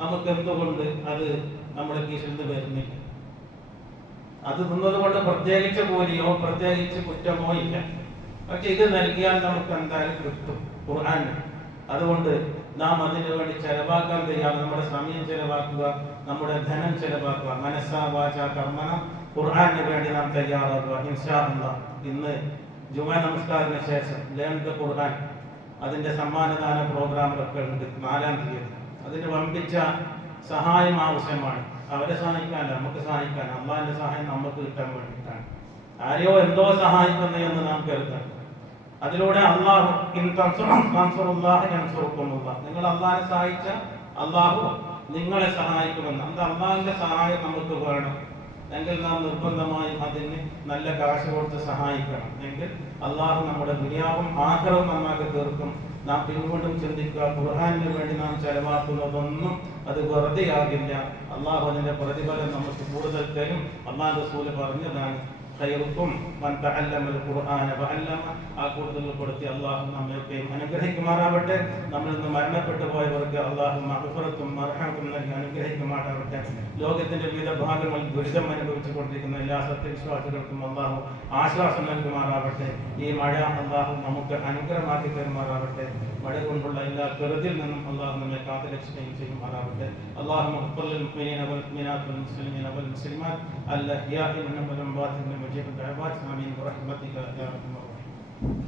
നമുക്ക് എന്തുകൊണ്ട് അത് നമ്മുടെ കീശിൽ നിന്ന് വരുന്നില്ല? അത് നിന്നതുകൊണ്ട് പ്രത്യേകിച്ച് കൂലിയോ പ്രത്യേകിച്ച് കുറ്റമോ ഇല്ല. പക്ഷെ ഇത് നൽകിയാൽ നമുക്ക് എന്തായാലും കിട്ടും ഖുർആൻ. അതുകൊണ്ട് നാം അതിനു വേണ്ടി ചെലവാക്കാൻ തയ്യാറ്. നമ്മുടെ സമയം ചെലവാക്കുക, നമ്മുടെ ധനം ചെലവാക്കുക, മനസ്സാ വാച കർമ്മന ഖുർആനിന് വേണ്ടി നാം തയ്യാറാക്കുക. ഇൻഷാ അല്ലാഹ് ഇന്ന് ജുമാ നമസ്കാരത്തിന് ശേഷം ലേൺ ദ ഖുർആൻ അതിന്റെ സമ്മാനദാന പ്രോഗ്രാമുകളൊക്കെ ഉണ്ട് 4-ാം തീയതി. അതിന് വമ്പിച്ച സഹായം ആവശ്യമാണ്. അവരെ സഹായിക്കാനല്ല, നമുക്ക് സഹായിക്കാൻ. അള്ളാഹിന്റെ സഹായം നമുക്ക് കിട്ടാൻ വേണ്ടിയിട്ടാണ്. ആരെയോ എന്തോ സഹായിക്കുന്നതെന്ന് നാം കരുതണം. അതിലൂടെ അള്ളാഹു നിങ്ങൾ അള്ളാഹിനെ സഹായിച്ച അള്ളാഹു നിങ്ങളെ സഹായിക്കുമെന്ന്. അത് അള്ളാഹിന്റെ സഹായം നമുക്ക് വേണം എങ്കിൽ നാം നിർബന്ധമായും അതിന് നല്ല കാശ് കൊടുത്ത് സഹായിക്കണം. എങ്കിൽ അള്ളാഹു നമ്മുടെ ദുനിയാവും ആഖിറവും നന്നാക്കി തീർക്കും. നാം പിന്നീടും ചിന്തിക്കുക, ഖുർആനിന് വേണ്ടി നാം ചെലവാക്കുന്നതൊന്നും അത് വെറുതെയാകില്ല. അള്ളാഹു അതിന്റെ പ്രതിഫലം നമുക്ക് കൂടുതൽ തരും. അള്ളാഹുവിന്റെ റസൂൽ പറഞ്ഞതാണ്, ഖൈറുക്കും മൻ തഅല്ലമൽ ഖുർആന വഅല്ലമ. ആ കൂടുതൽ കൊടുത്തി അള്ളാഹു നമ്മയൊക്കെയും അനുഗ്രഹിക്കുമാറാവട്ടെ. നമ്മളിൽ നിന്ന് മരണപ്പെട്ടു പോയവർക്ക് അള്ളാഹു മഗ്ഫിറത്തും മർഹമത്തും നൽകി അനുഗ്രഹിക്കുമാറാവട്ടെ. ലോകത്തിന്റെ വിവിധ ഭാഗങ്ങളിൽ ദുരിതം അനുഭവിച്ചു കൊണ്ടിരിക്കുന്ന എല്ലാ സത്യവിശ്വാസികൾക്കും അള്ളാഹു ആശ്വാസം നൽകുമാറാവട്ടെ. ഈ മഴ അള്ളാഹു നമുക്ക് അനുഗ്രഹമാക്കി തരുമാറാവട്ടെ. മഴ കൊണ്ടുള്ള എല്ലാ കെടുതിയിൽ നിന്നും അള്ളാഹു നമ്മെ കാത്തുരക്ഷിക്കുകയും ചെയ്യുമാറാവട്ടെ. അള്ളാഹു മുഖ്ബിൽ മുഅ്മിനീന വൽ മുഅ്മിനാത്ത് വൽ മുസ്ലിമീന വൽ മുസ്ലിമാത്ത് അൽ അഹ്യാഇ മിൻഹും വൽ അംവാത്ത് മുജീബ് ദഅവാത്ത് ആമീൻ ബിറഹ്മതിക യാ അർഹമർ റഹീം.